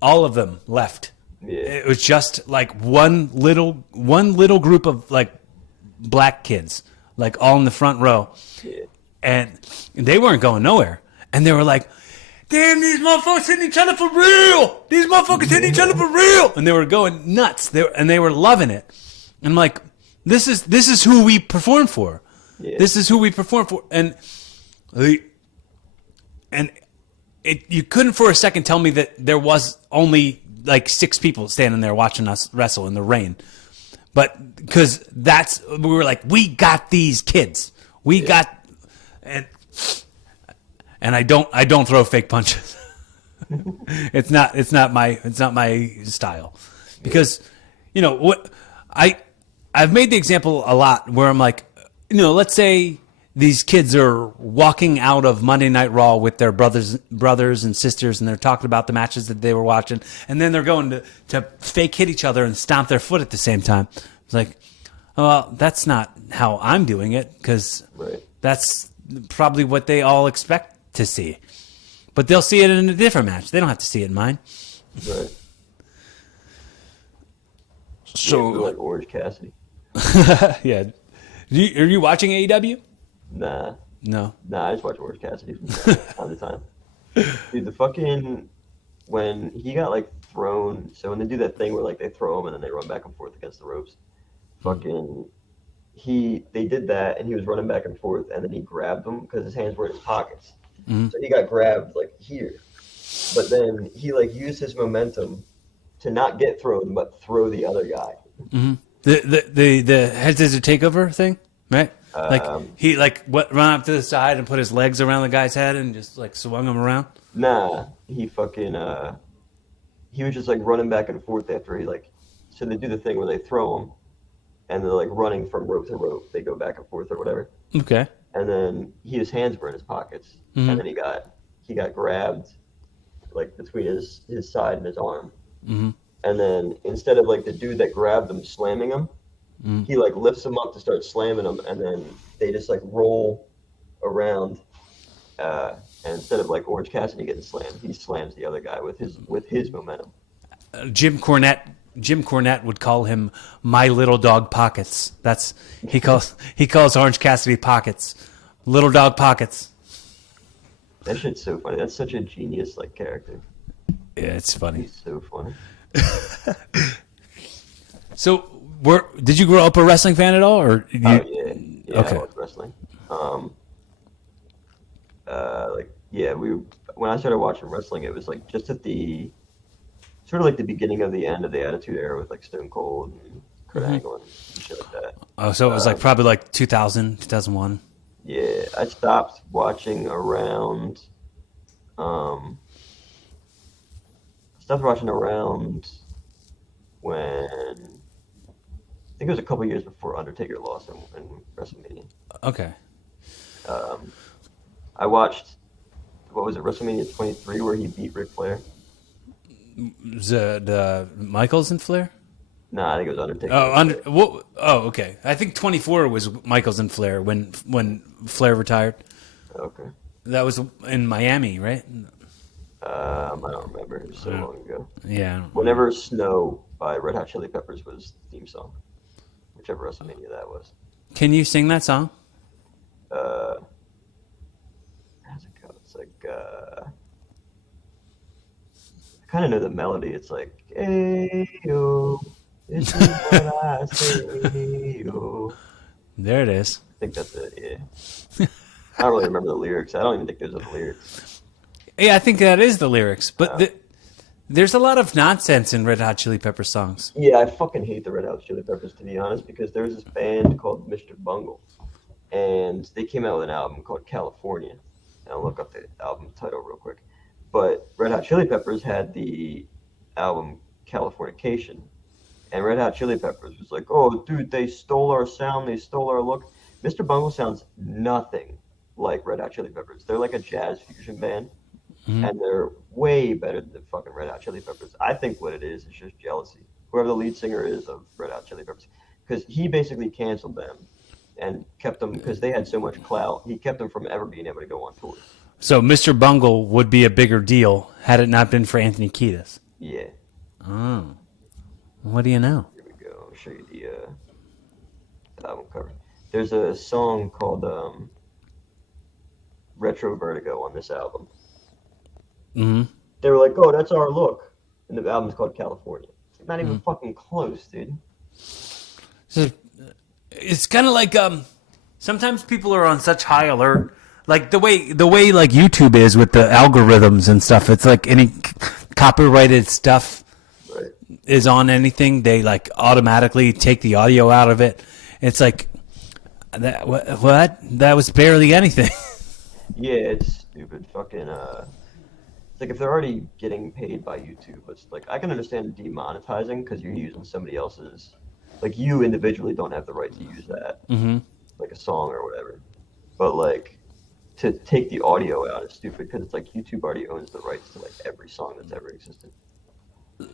All of them left. Yeah. It was just like one little group of like black kids, like all in the front row. Yeah. And they weren't going nowhere. And they were like, damn, these motherfuckers hitting each other for real. These motherfuckers hitting each other for real. And they were going nuts. They were loving it. And I'm like, this is who we perform for. Yeah. This is who we perform for. And you couldn't for a second tell me that there was only like 6 people standing there watching us wrestle in the rain. But because we were like, we got these kids. We got, and I don't throw fake punches. It's not my style. Because, what I've made the example a lot where I'm like, let's say these kids are walking out of Monday Night Raw with their brothers and sisters, and they're talking about the matches that they were watching, and then they're going to fake hit each other and stomp their foot at the same time. It's like, well, that's not how I'm doing it, because that's probably what they all expect to see. But they'll see it in a different match. They don't have to see it in mine. Right. So, like Orange Cassidy. yeah. Are you watching AEW? Nah. No. Nah, I just watch Orange Cassidy from time to time. Dude, the fucking when he got like thrown. So when they do that thing where like they throw him and then they run back and forth against the ropes, fucking they did that and he was running back and forth and then he grabbed him because his hands were in his pockets. Mm-hmm. So he got grabbed like here, but then he like used his momentum to not get thrown but throw the other guy. Mm-hmm. The head scissors takeover thing, right? Like he run up to the side and put his legs around the guy's head and just like swung him around. Nah, he fucking he was just like running back and forth after he like. So they do the thing where they throw him, and they're like running from rope to rope. They go back and forth or whatever. Okay. And then his hands were in his pockets, mm-hmm. and then he got grabbed, like between his side and his arm. Mm-hmm. And then instead of like the dude that grabbed him slamming him, he like lifts him up to start slamming him, and then they just like roll around. And instead of like Orange Cassidy getting slammed, he slams the other guy with his momentum. Jim Cornette would call him "My Little Dog Pockets." He calls Orange Cassidy Pockets, Little Dog Pockets. That shit's so funny. That's such a genius like character. Yeah, it's funny. He's so funny. So, did you grow up a wrestling fan at all, or? Yeah, okay. I love wrestling. When I started watching wrestling, it was like just at the sort of like the beginning of the end of the Attitude Era with like Stone Cold and Kurt Angle and shit like that. Oh, so it was like probably like 2000, 2001. Yeah, I stopped watching around. When I think it was a couple years before Undertaker lost in WrestleMania. Okay. I watched, what was it, WrestleMania 23 where he beat Ric Flair? The Michaels and Flair? No, I think it was Undertaker. Okay. I think 24 was Michaels and Flair when Flair retired. Okay. That was in Miami, right? I don't remember. It was so long ago. Yeah. Whenever Snow by Red Hot Chili Peppers was the theme song, whichever WrestleMania that was. Can you sing that song? How's it go? It's like, kind of know the melody. It's like, hey yo, this is what I say yo. There it is. I think that's it. Yeah, I don't really remember the lyrics. I don't even think those are the lyrics. Yeah, I think that is the lyrics. But Uh, there's a lot of nonsense in Red Hot Chili Pepper songs. yeah, I fucking hate the Red Hot Chili Peppers to be honest, because there was this band called Mr. Bungle, and they came out with an album called California. And I'll look up the album title real quick. But Red Hot Chili Peppers had the album Californication, and Red Hot Chili Peppers was like, "Oh, dude, they stole our sound, they stole our look." Mr. Bungle sounds nothing like Red Hot Chili Peppers. They're like a jazz fusion band, and they're way better than fucking Red Hot Chili Peppers. I think what it is just jealousy. Whoever the lead singer is of Red Hot Chili Peppers, because he basically canceled them and kept them because they had so much clout. He kept them from ever being able to go on tour. So Mr. Bungle would be a bigger deal had it not been for Anthony Kiedis. Yeah, Oh, what do you know? here we go. I'll show you the album cover. There's a song called Retro Vertigo on this album. Hmm. They were like, "Oh, that's our look," and the album's called California. It's not even fucking close, dude. So it's kind of like sometimes people are on such high alert, like the way like YouTube is with the algorithms and stuff. It's like any copyrighted stuff Right? is on anything, they like automatically take the audio out of it. It's like that. What? That was barely anything. Yeah, it's stupid. Fucking it's like if they're already getting paid by YouTube, it's like I can understand demonetizing because you're using somebody else's. Like you individually don't have the right to use that, Hmm. like a song or whatever. But like to take the audio out is stupid because it's like YouTube already owns the rights to like every song that's ever existed.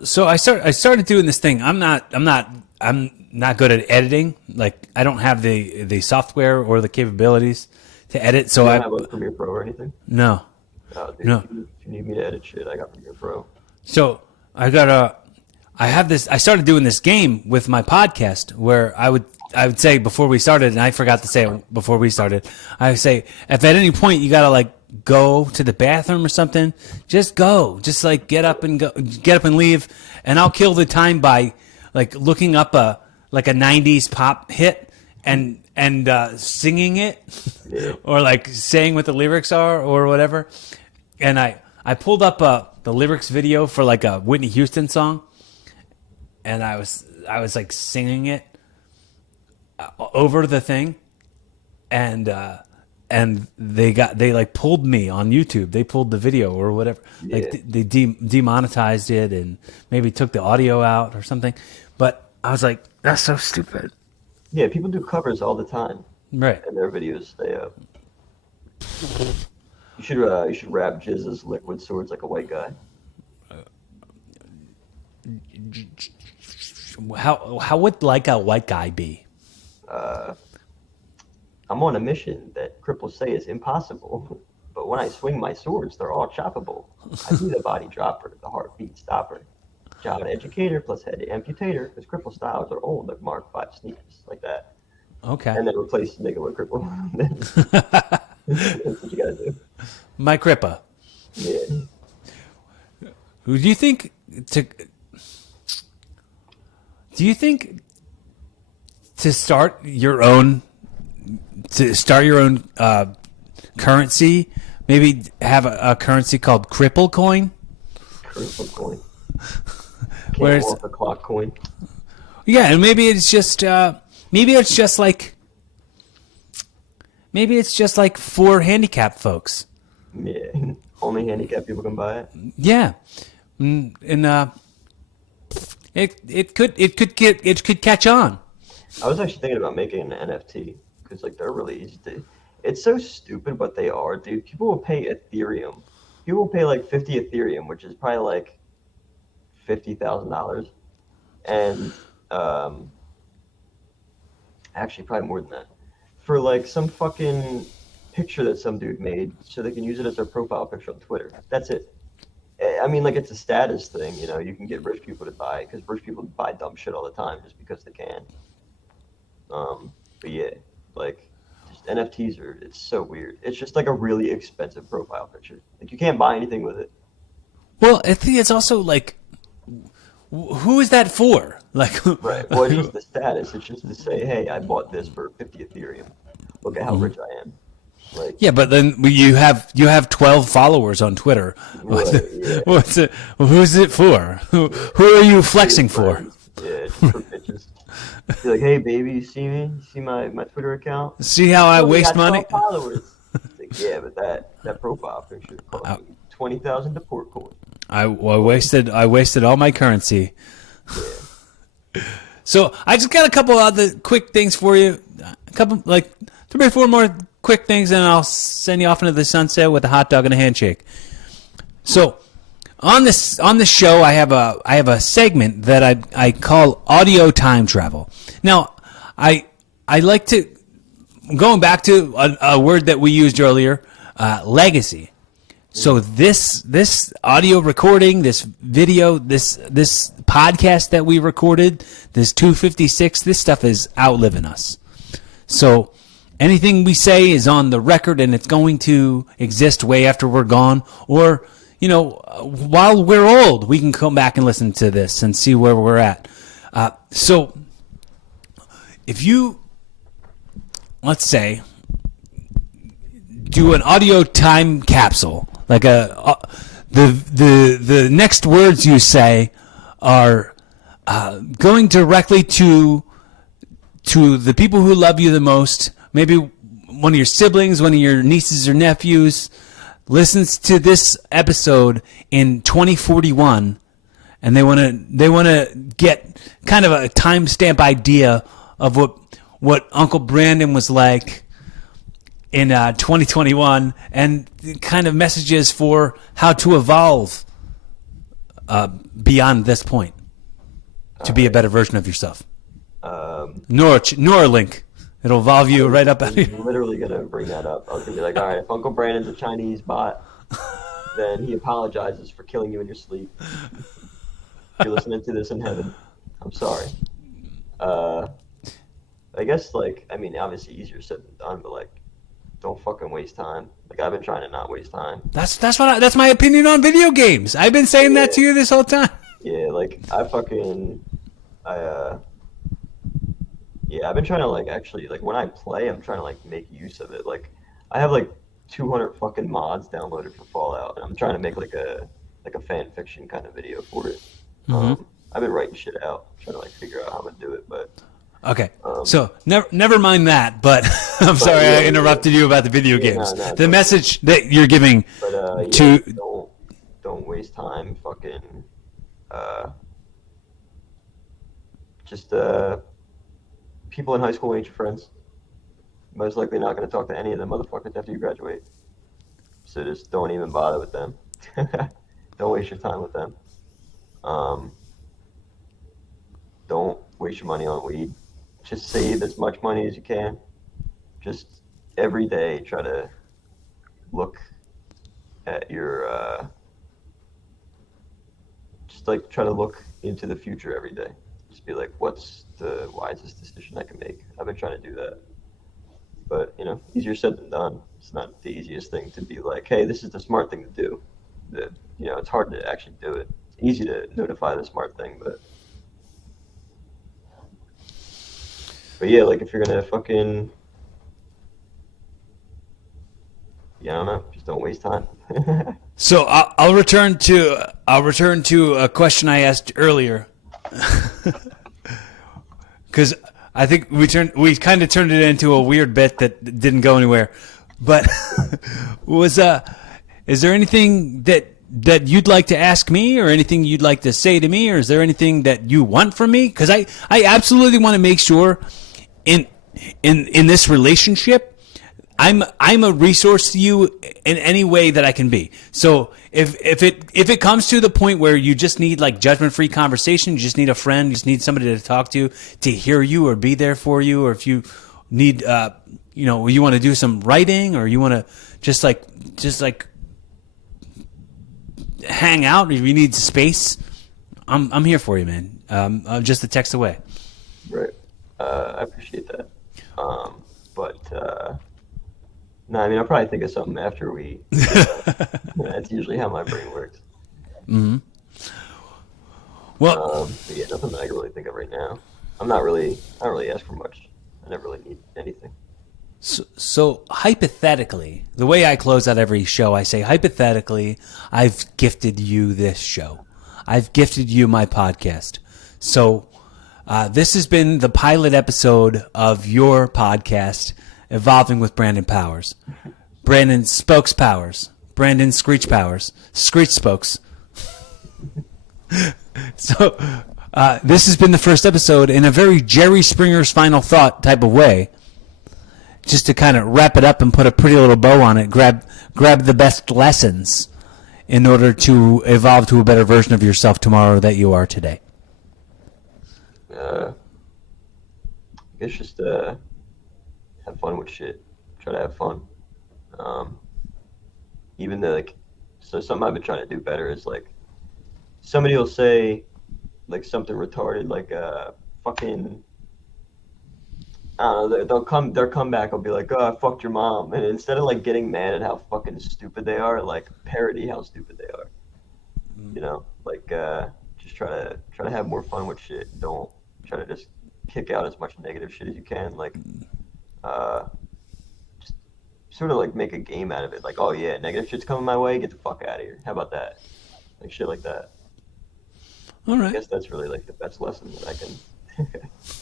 So I started doing this thing. I'm not good at editing. Like I don't have the software or the capabilities to edit. So You I don't have like Premiere Pro or anything? no. Oh, dude, No. if you need me to edit shit, I got Premiere Pro. So I have this. I started doing this game with my podcast where I would say before we started, and I forgot to say it before we started. I would say if at any point you gotta like go to the bathroom or something, just go. Just like get up and leave, and I'll kill the time by like looking up a '90s pop hit and singing it, Yeah. or like saying what the lyrics are or whatever. And I pulled up the lyrics video for like a Whitney Houston song, and I was like singing it over the thing, and they like pulled me on YouTube. They pulled the video or whatever. Yeah. Like they demonetized it and maybe took the audio out or something. But I was like, that's so stupid. Yeah, people do covers all the time, Right. and their videos stay up. You should rap Jizz's liquid swords like a white guy. How would like a white guy be? I'm on a mission that cripples say is impossible, but when I swing my swords, they're all choppable. I be the body dropper, the heartbeat stopper. Job educator plus head amputator, because cripple styles are old like Mark 5 sneakers, like that. Okay. And then replace nigga with cripple. That's what you gotta do. My Crippa. Yeah. Who do you think to? Do you think to start your own currency? Maybe have a currency called Cripple Coin, Cripple coin. where Can't it's walk the clock coin. yeah, and maybe it's just for handicapped folks. Yeah. Only handicapped people can buy it. Yeah, and it could catch on. I was actually thinking about making an NFT because like they're really easy to. It's so stupid, but they are, dude. People will pay Ethereum. People will pay like 50 Ethereum, which is probably like $50,000, and actually probably more than that, for like some fucking picture that some dude made, so they can use it as their profile picture on Twitter. That's it. I mean, like it's a status thing, you know. You can get rich people to buy because rich people buy dumb shit all the time just because they can. But yeah, like just NFTs it's so weird. It's just like a really expensive profile picture. Like you can't buy anything with it. Well, I think it's also like, who is that for? Like, Right. Well, it's just the status. It's just to say, hey, I bought this for 50 Ethereum. Look at how rich I am. Like, yeah, but then you have 12 followers on Twitter. right, yeah. What's it? Who's it for? Who are you flexing for? Friends. Yeah, it's just for bitches. Be like, hey, baby, you see me? You see my Twitter account? See how I Oh, we waste got money? 12 followers. It's like, yeah, but that profile picture cost me 20,000 to port coin. I wasted all my currency. Yeah. So I just got a couple other quick things for you. A couple, like 3 or 4 more quick things, and I'll send you off into the sunset with a hot dog and a handshake. So on this show, I have a segment that I call audio time travel. Now, I like to, going back to a word that we used earlier, legacy. So this audio recording, this video, this podcast that we recorded, this 256, this stuff is outliving us. So anything we say is on the record, and it's going to exist way after we're gone. Or, while we're old, we can come back and listen to this and see where we're at. So if you, let's say, do an audio time capsule, like the next words you say are going directly to the people who love you the most. Maybe one of your siblings, one of your nieces or nephews listens to this episode in 2041, and they want to get kind of a timestamp idea of what Uncle Brandon was like in 2021, and kind of messages for how to evolve beyond this point to be a better version of yourself. Neuralink. It'll evolve you right up. I was literally going to bring that up. I was going to be like, all right, if Uncle Brandon's a Chinese bot, then he apologizes for killing you in your sleep. If you're listening to this in heaven, I'm sorry. I guess, obviously easier said than done, but, don't fucking waste time. I've been trying to not waste time. That's my opinion on video games. I've been saying that to you this whole time. Yeah, I've been trying to actually when I play, I'm trying to make use of it. I have 200 fucking mods downloaded for Fallout, and I'm trying to make a fan fiction kind of video for it. Mm-hmm. I've been writing shit out, trying to figure out how I'm gonna do it, but. Okay, so never mind that. But I'm sorry I interrupted you about the video games. The message that you're giving to don't waste time. Fucking just people in high school ain't your friends. Most likely not going to talk to any of them motherfuckers after you graduate. So just don't even bother with them. Don't waste your time with them. Don't waste your money on weed. Just save as much money as you can. Just every day try to look at your try to look into the future every day. Just be like, what's the wisest decision I can make? I've been trying to do that. But, easier said than done. It's not the easiest thing to be like, hey, this is the smart thing to do. It's hard to actually do it. It's easy to notify the smart thing, but yeah, if you're gonna fucking, I don't know, just don't waste time. So I'll return to a question I asked earlier, because I think we kind of turned it into a weird bit that didn't go anywhere. But is there anything that you'd like to ask me, or anything you'd like to say to me, or is there anything that you want from me? Because I absolutely want to make sure in this relationship, I'm a resource to you in any way that I can be. So if it comes to the point where you just need judgment-free conversation, you just need a friend, you just need somebody to talk to hear you or be there for you, or if you need you want to do some writing, or you want to just hang out, if you need space, I'm here for you, man. I'm just a text away. Right. I appreciate that. No, I'll probably think of something after we. That's usually how my brain works. Well, But yeah, nothing that I can really think of right now. I don't really ask for much. I never really need anything. so hypothetically, the way I close out every show, I say, hypothetically, I've gifted you this show. I've gifted you my podcast. So this has been the pilot episode of your podcast, Evolving with Brandon Powers. Brandon Spokes Powers. Brandon Screech Powers. Screech Spokes. So this has been the first episode in a very Jerry Springer's Final Thought type of way. Just to kind of wrap it up and put a pretty little bow on it, grab the best lessons in order to evolve to a better version of yourself tomorrow that you are today. I guess just have fun with shit. Try to have fun. Even though, like, so something I've been trying to do better is, like, somebody will say, like, something retarded, like, fucking, I don't know, their comeback will be like, oh, I fucked your mom. And instead of, like, getting mad at how fucking stupid they are, like, parody how stupid they are. You know? Like, just try to have more fun with shit. Don't try to just kick out as much negative shit as you can. Like, just sort of, like, make a game out of it. Like, oh, yeah, negative shit's coming my way, get the fuck out of here. How about that? Like, shit like that. All I right. guess that's really, like, the best lesson that I can...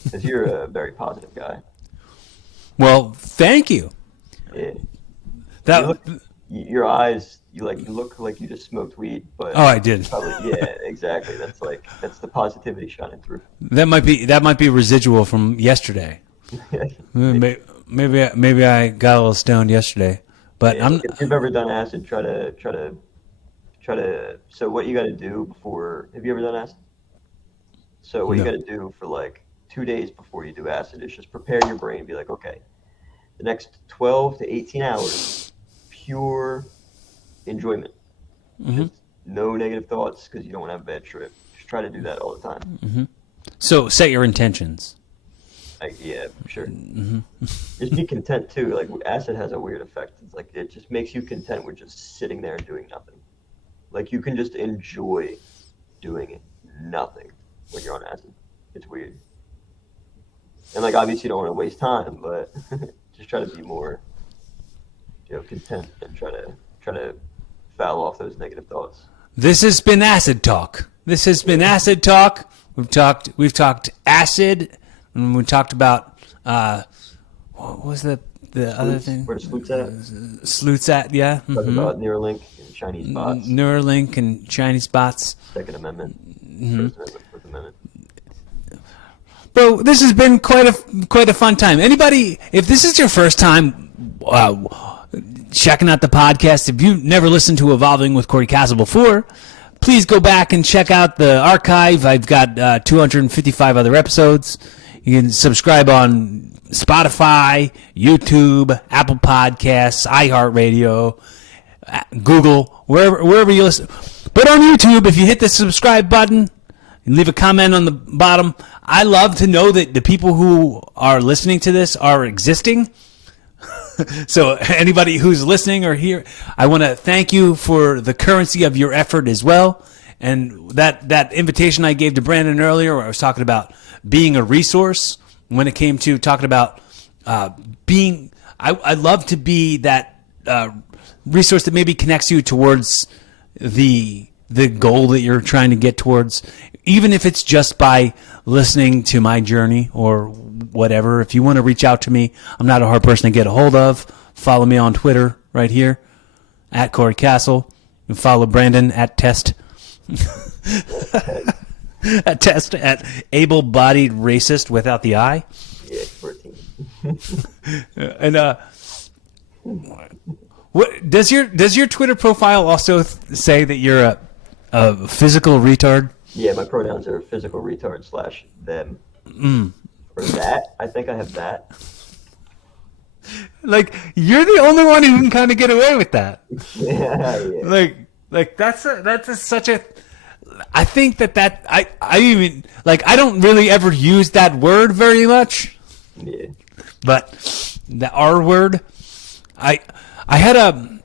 Because you're a very positive guy. Well, thank you. Yeah. That. Your eyes, you look like you just smoked weed, but Oh, I did. probably, yeah, exactly. That's the positivity shining through. That might be residual from yesterday. Maybe I got a little stoned yesterday, but Yeah, if you've ever done acid, try to. So what you got to do before? Have you ever done acid? So what you No. got to do for like 2 days before you do acid is just prepare your brain. Be like, okay, the next 12 to 18 hours, pure enjoyment. Just no negative thoughts because you don't want to have a bad trip. Just try to do that all the time. So set your intentions. Yeah, sure. Just be content too. Like acid has a weird effect. It's like it just makes you content with just sitting there and doing nothing. Like you can just enjoy doing nothing when you're on acid. It's weird. And like obviously you don't want to waste time, but just try to be more, content and try to foul off those negative thoughts. This has been Acid Talk. This has been Acid Talk. We've talked acid, and we talked about what was the other thing? Where the sleuth's at? Sleuths at, yeah. Talking about Neuralink and Chinese bots. Neuralink and Chinese bots. Second Amendment. First Amendment, Fourth Amendment. Bro, this has been quite a fun time. Anybody, if this is your first time checking out the podcast, if you've never listened to Evolving with Corey Castle before, please go back and check out the archive. I've got 255 other episodes. You can subscribe on Spotify, YouTube, Apple Podcasts, iHeartRadio, Google, wherever you listen. But on YouTube, if you hit the subscribe button and leave a comment on the bottom, I love to know that the people who are listening to this are existing. So anybody who's listening or here, I want to thank you for the currency of your effort as well. And that invitation I gave to Brandon earlier, where I was talking about being a resource when it came to talking about being, I love to be that resource that maybe connects you towards the goal that you're trying to get towards, even if it's just by listening to my journey or whatever. If you want to reach out to me, I'm not a hard person to get a hold of. Follow me on Twitter right here at Corey Castle. You can follow Brandon at Test. at able-bodied racist without the I. Yeah, 14. And what does your Twitter profile also say that you're a physical retard? Yeah, my pronouns are physical retard / them. Or that. I think I have that. Like, you're the only one who can kind of get away with that. Yeah. Like that's such a. I think that I even like I don't really ever use that word very much. Yeah. But the R word, I had an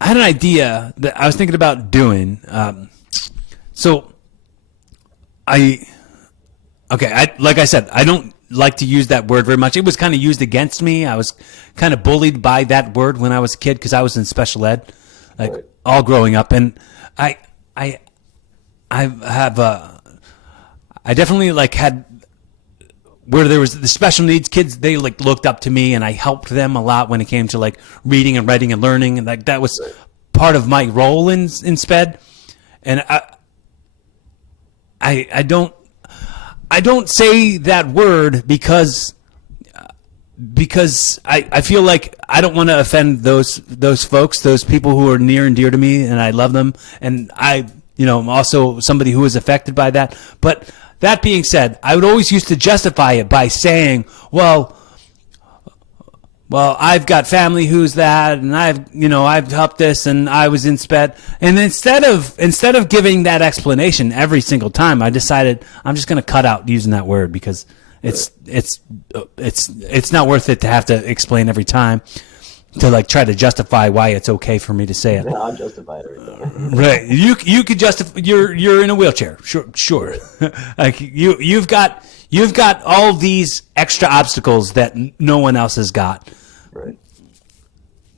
idea that I was thinking about doing. So like I said, I don't like to use that word very much. It was kind of used against me. I was kind of bullied by that word when I was a kid because I was in special ed, like Right. all growing up. And I have I definitely like had where there was the special needs kids. They like looked up to me, and I helped them a lot when it came to like reading and writing and learning, and like that was part of my role in SPED. And I don't say that word because I feel like I don't want to offend those folks, those people who are near and dear to me, and I love them, and I'm also somebody who is affected by that. But that being said, I would always used to justify it by saying, well, I've got family who's that, and I've helped this, and I was in SPED. And instead of giving that explanation every single time, I decided I'm just going to cut out using that word because it's not worth it to have to explain every time to like try to justify why it's okay for me to say it. Yeah, I'll justify it every time. Right. You could justify you're in a wheelchair. Sure. Like you've got all these extra obstacles that no one else has got. Right.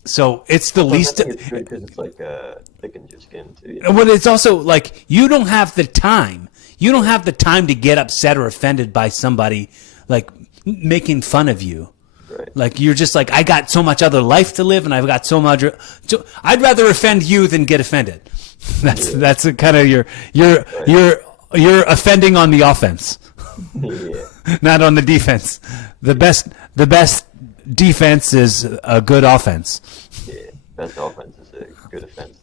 So it's the least. I think it's good because it's like thickens your skin too. But it's also like you don't have the time. You don't have the time to get upset or offended by somebody like making fun of you. Right. Like you're just like, I got so much other life to live, and I've got so much. So I'd rather offend you than get offended. That's a kind of you're offending on the offense, Yeah. not on the defense. The best defense is a good offense. Yeah. Best offense is a good offense.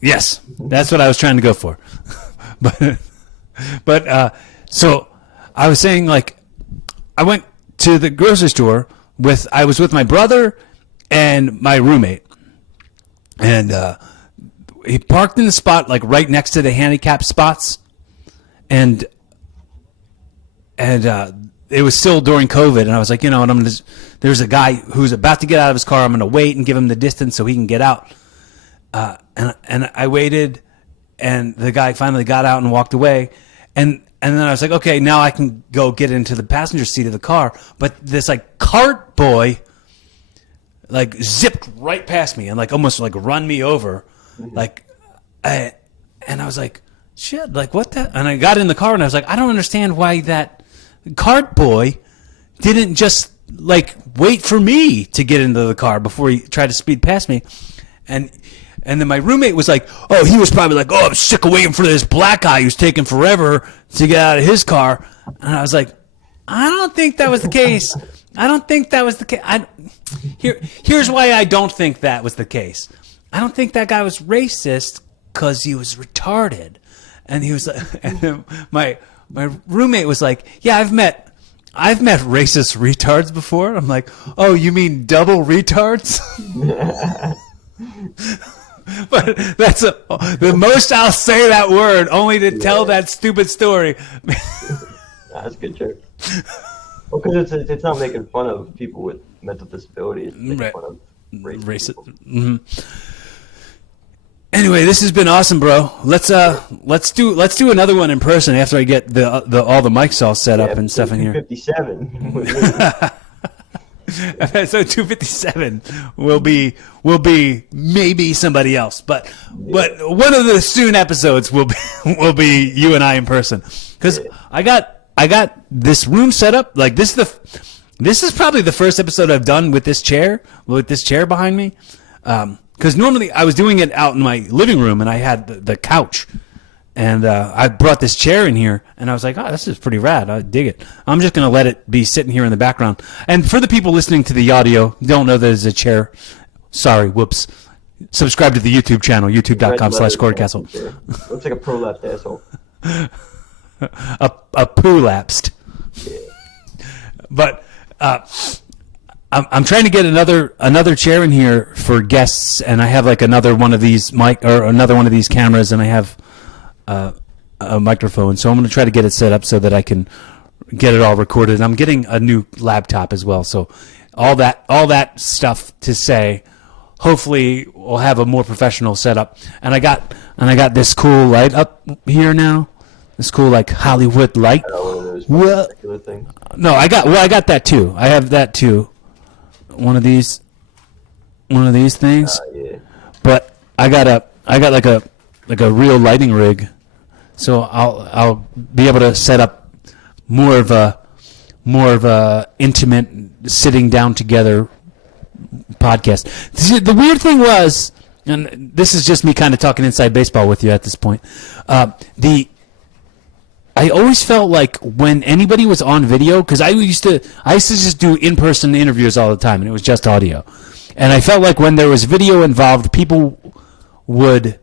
Yes, that's what I was trying to go for. But so I was saying, like, I went to the grocery store I was with my brother and my roommate, and he parked in the spot like right next to the handicap spots, and it was still during COVID, and I was like, you know what, there's a guy who's about to get out of his car. I'm gonna wait and give him the distance so he can get out. And I waited, and the guy finally got out and walked away, and then I was like, okay, now I can go get into the passenger seat of the car. But this like cart boy, like zipped right past me and like almost like run me over, and I was like, shit, like what the? And I got in the car and I was like, I don't understand why that cart boy didn't just like wait for me to get into the car before he tried to speed past me, and then my roommate was like, oh, he was probably like, oh, I'm sick of waiting for this black guy who's taking forever to get out of his car. And I was like, I don't think that was the case. I don't think that was the case. Here's why I don't think that was the case. I don't think that guy was racist because he was retarded. And he was like, and then my roommate was like, yeah, I've met racist retards before. I'm like, oh, you mean double retards? But that's the most I'll say that word, only to tell that stupid story. That's a good joke. Well, because it's not making fun of people with mental disabilities. It's making fun of racist people. Mm-hmm. Anyway, this has been awesome, bro. Let's do another one in person after I get all the mics all set up and stuff in here. 57. Episode 257 will be maybe somebody else, but one of the soon episodes will be you and I in person, because I got this room set up. Like this is probably the first episode I've done with this chair behind me, because normally I was doing it out in my living room and I had the couch. And I brought this chair in here, and I was like, oh, this is pretty rad. I dig it. I'm just going to let it be sitting here in the background. And for the people listening to the audio, don't know there's a chair. Sorry, whoops. Subscribe to the YouTube channel, youtube.com/CordCastle. Looks like a prolapsed asshole. a prolapsed. Yeah. But I'm trying to get another chair in here for guests, and I have like another one of these cameras, and I have a microphone, so I'm going to try to get it set up so that I can get it all recorded. I'm getting a new laptop as well, so all that stuff to say, hopefully we'll have a more professional setup. And I got this cool light up here now. This cool like Hollywood light. One of those Well, particular things. no, I got that too. I have that too. One of these things. Yeah. But I got like a real lighting rig, so I'll be able to set up more of a intimate sitting down together podcast. See, the weird thing was, and this is just me kind of talking inside baseball with you at this point. I always felt like when anybody was on video, because I used to just do in-person interviews all the time, and it was just audio. And I felt like when there was video involved, people would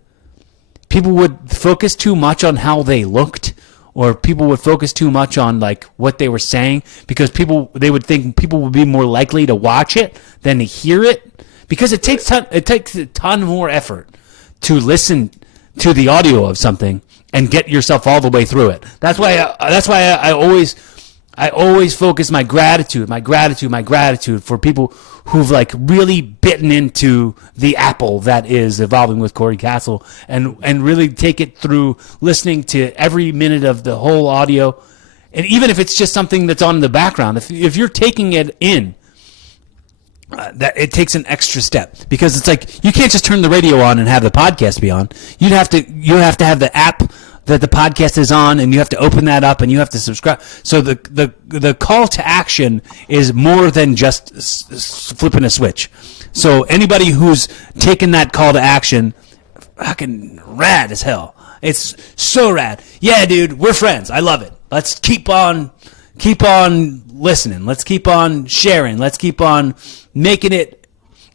focus too much on how they looked, or people would focus too much on like what they were saying, because they would think people would be more likely to watch it than to hear it, because it takes a ton more effort to listen to the audio of something and get yourself all the way through it. That's why I always focus my gratitude for people who've like really bitten into the apple that is Evolving with Corey Castle, and really take it through listening to every minute of the whole audio. And even if it's just something that's on in the background, if you're taking it in, that it takes an extra step, because it's like you can't just turn the radio on and have the podcast be on. You have to have the app that the podcast is on, and you have to open that up, and you have to subscribe. So the call to action is more than just flipping a switch. So anybody who's taken that call to action, fucking rad as hell. It's so rad. Yeah, dude, we're friends. I love it. Let's keep on listening. Let's keep on sharing. Let's keep on making it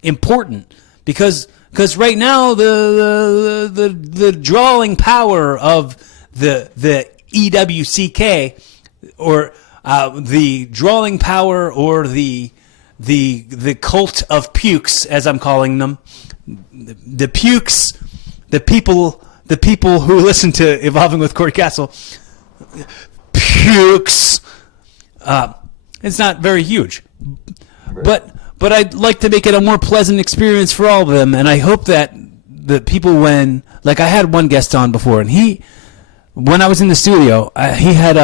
important, because right now the drawing power of the EWCK, or the drawing power, or the cult of pukes, as I'm calling them, the pukes, the people who listen to Evolving with Corey Castle, pukes. It's not very huge, but I'd like to make it a more pleasant experience for all of them, and I hope that the people, when, like, I had one guest on before, and when I was in the studio, he had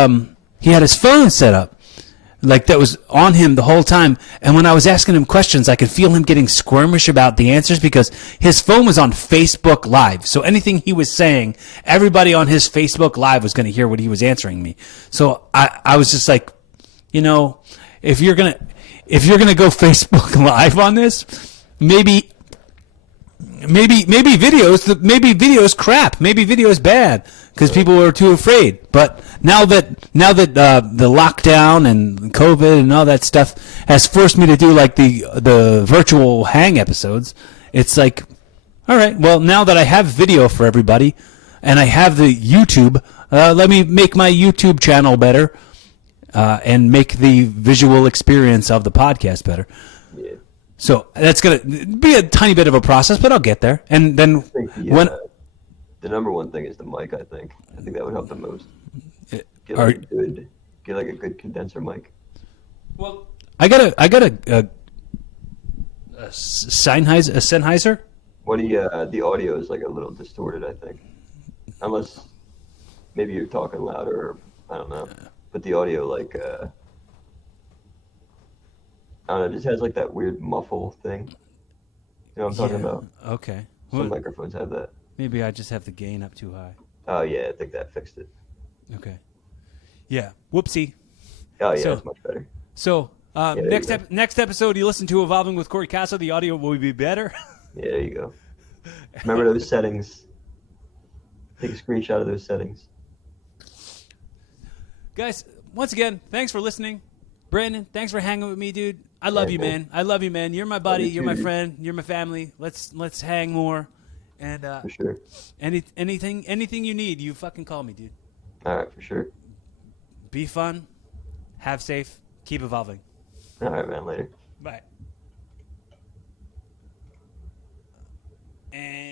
his phone set up, like, that was on him the whole time, and when I was asking him questions, I could feel him getting squirmish about the answers, because his phone was on Facebook Live, so anything he was saying, everybody on his Facebook Live was going to hear what he was answering me. So I was just like, if you're gonna go Facebook Live on this, maybe video's crap. Maybe video's bad because people are too afraid. But now that the lockdown and COVID and all that stuff has forced me to do like the virtual hang episodes, it's like, all right, well, now that I have video for everybody and I have the YouTube, let me make my YouTube channel better. And make the visual experience of the podcast better. Yeah. So that's going to be a tiny bit of a process, but I'll get there. And then the number one thing is the mic. I think that would help the most. Get like a good condenser mic. Well, I got a Sennheiser. The audio is like a little distorted, I think, unless maybe you're talking louder, or I don't know. But the audio, like, I don't know, it just has like that weird muffle thing. You know what I'm talking about? Okay. Some microphones have that. Maybe I just have the gain up too high. Oh, yeah, I think that fixed it. Okay. Yeah. Whoopsie. Oh, yeah, that's much better. So, next episode, you listen to Evolving with Corey Castle, the audio will be better. Yeah, there you go. Remember those settings. Take a screenshot of those settings. Guys, once again, thanks for listening. Brandon, thanks for hanging with me, dude. I love you, man. I love you, man. You're my buddy. You're my friend. You're my family. Let's hang more. And for sure. Anything you need, you fucking call me, dude. All right, for sure. Be fun. Have safe. Keep evolving. All right, man. Later. Bye. And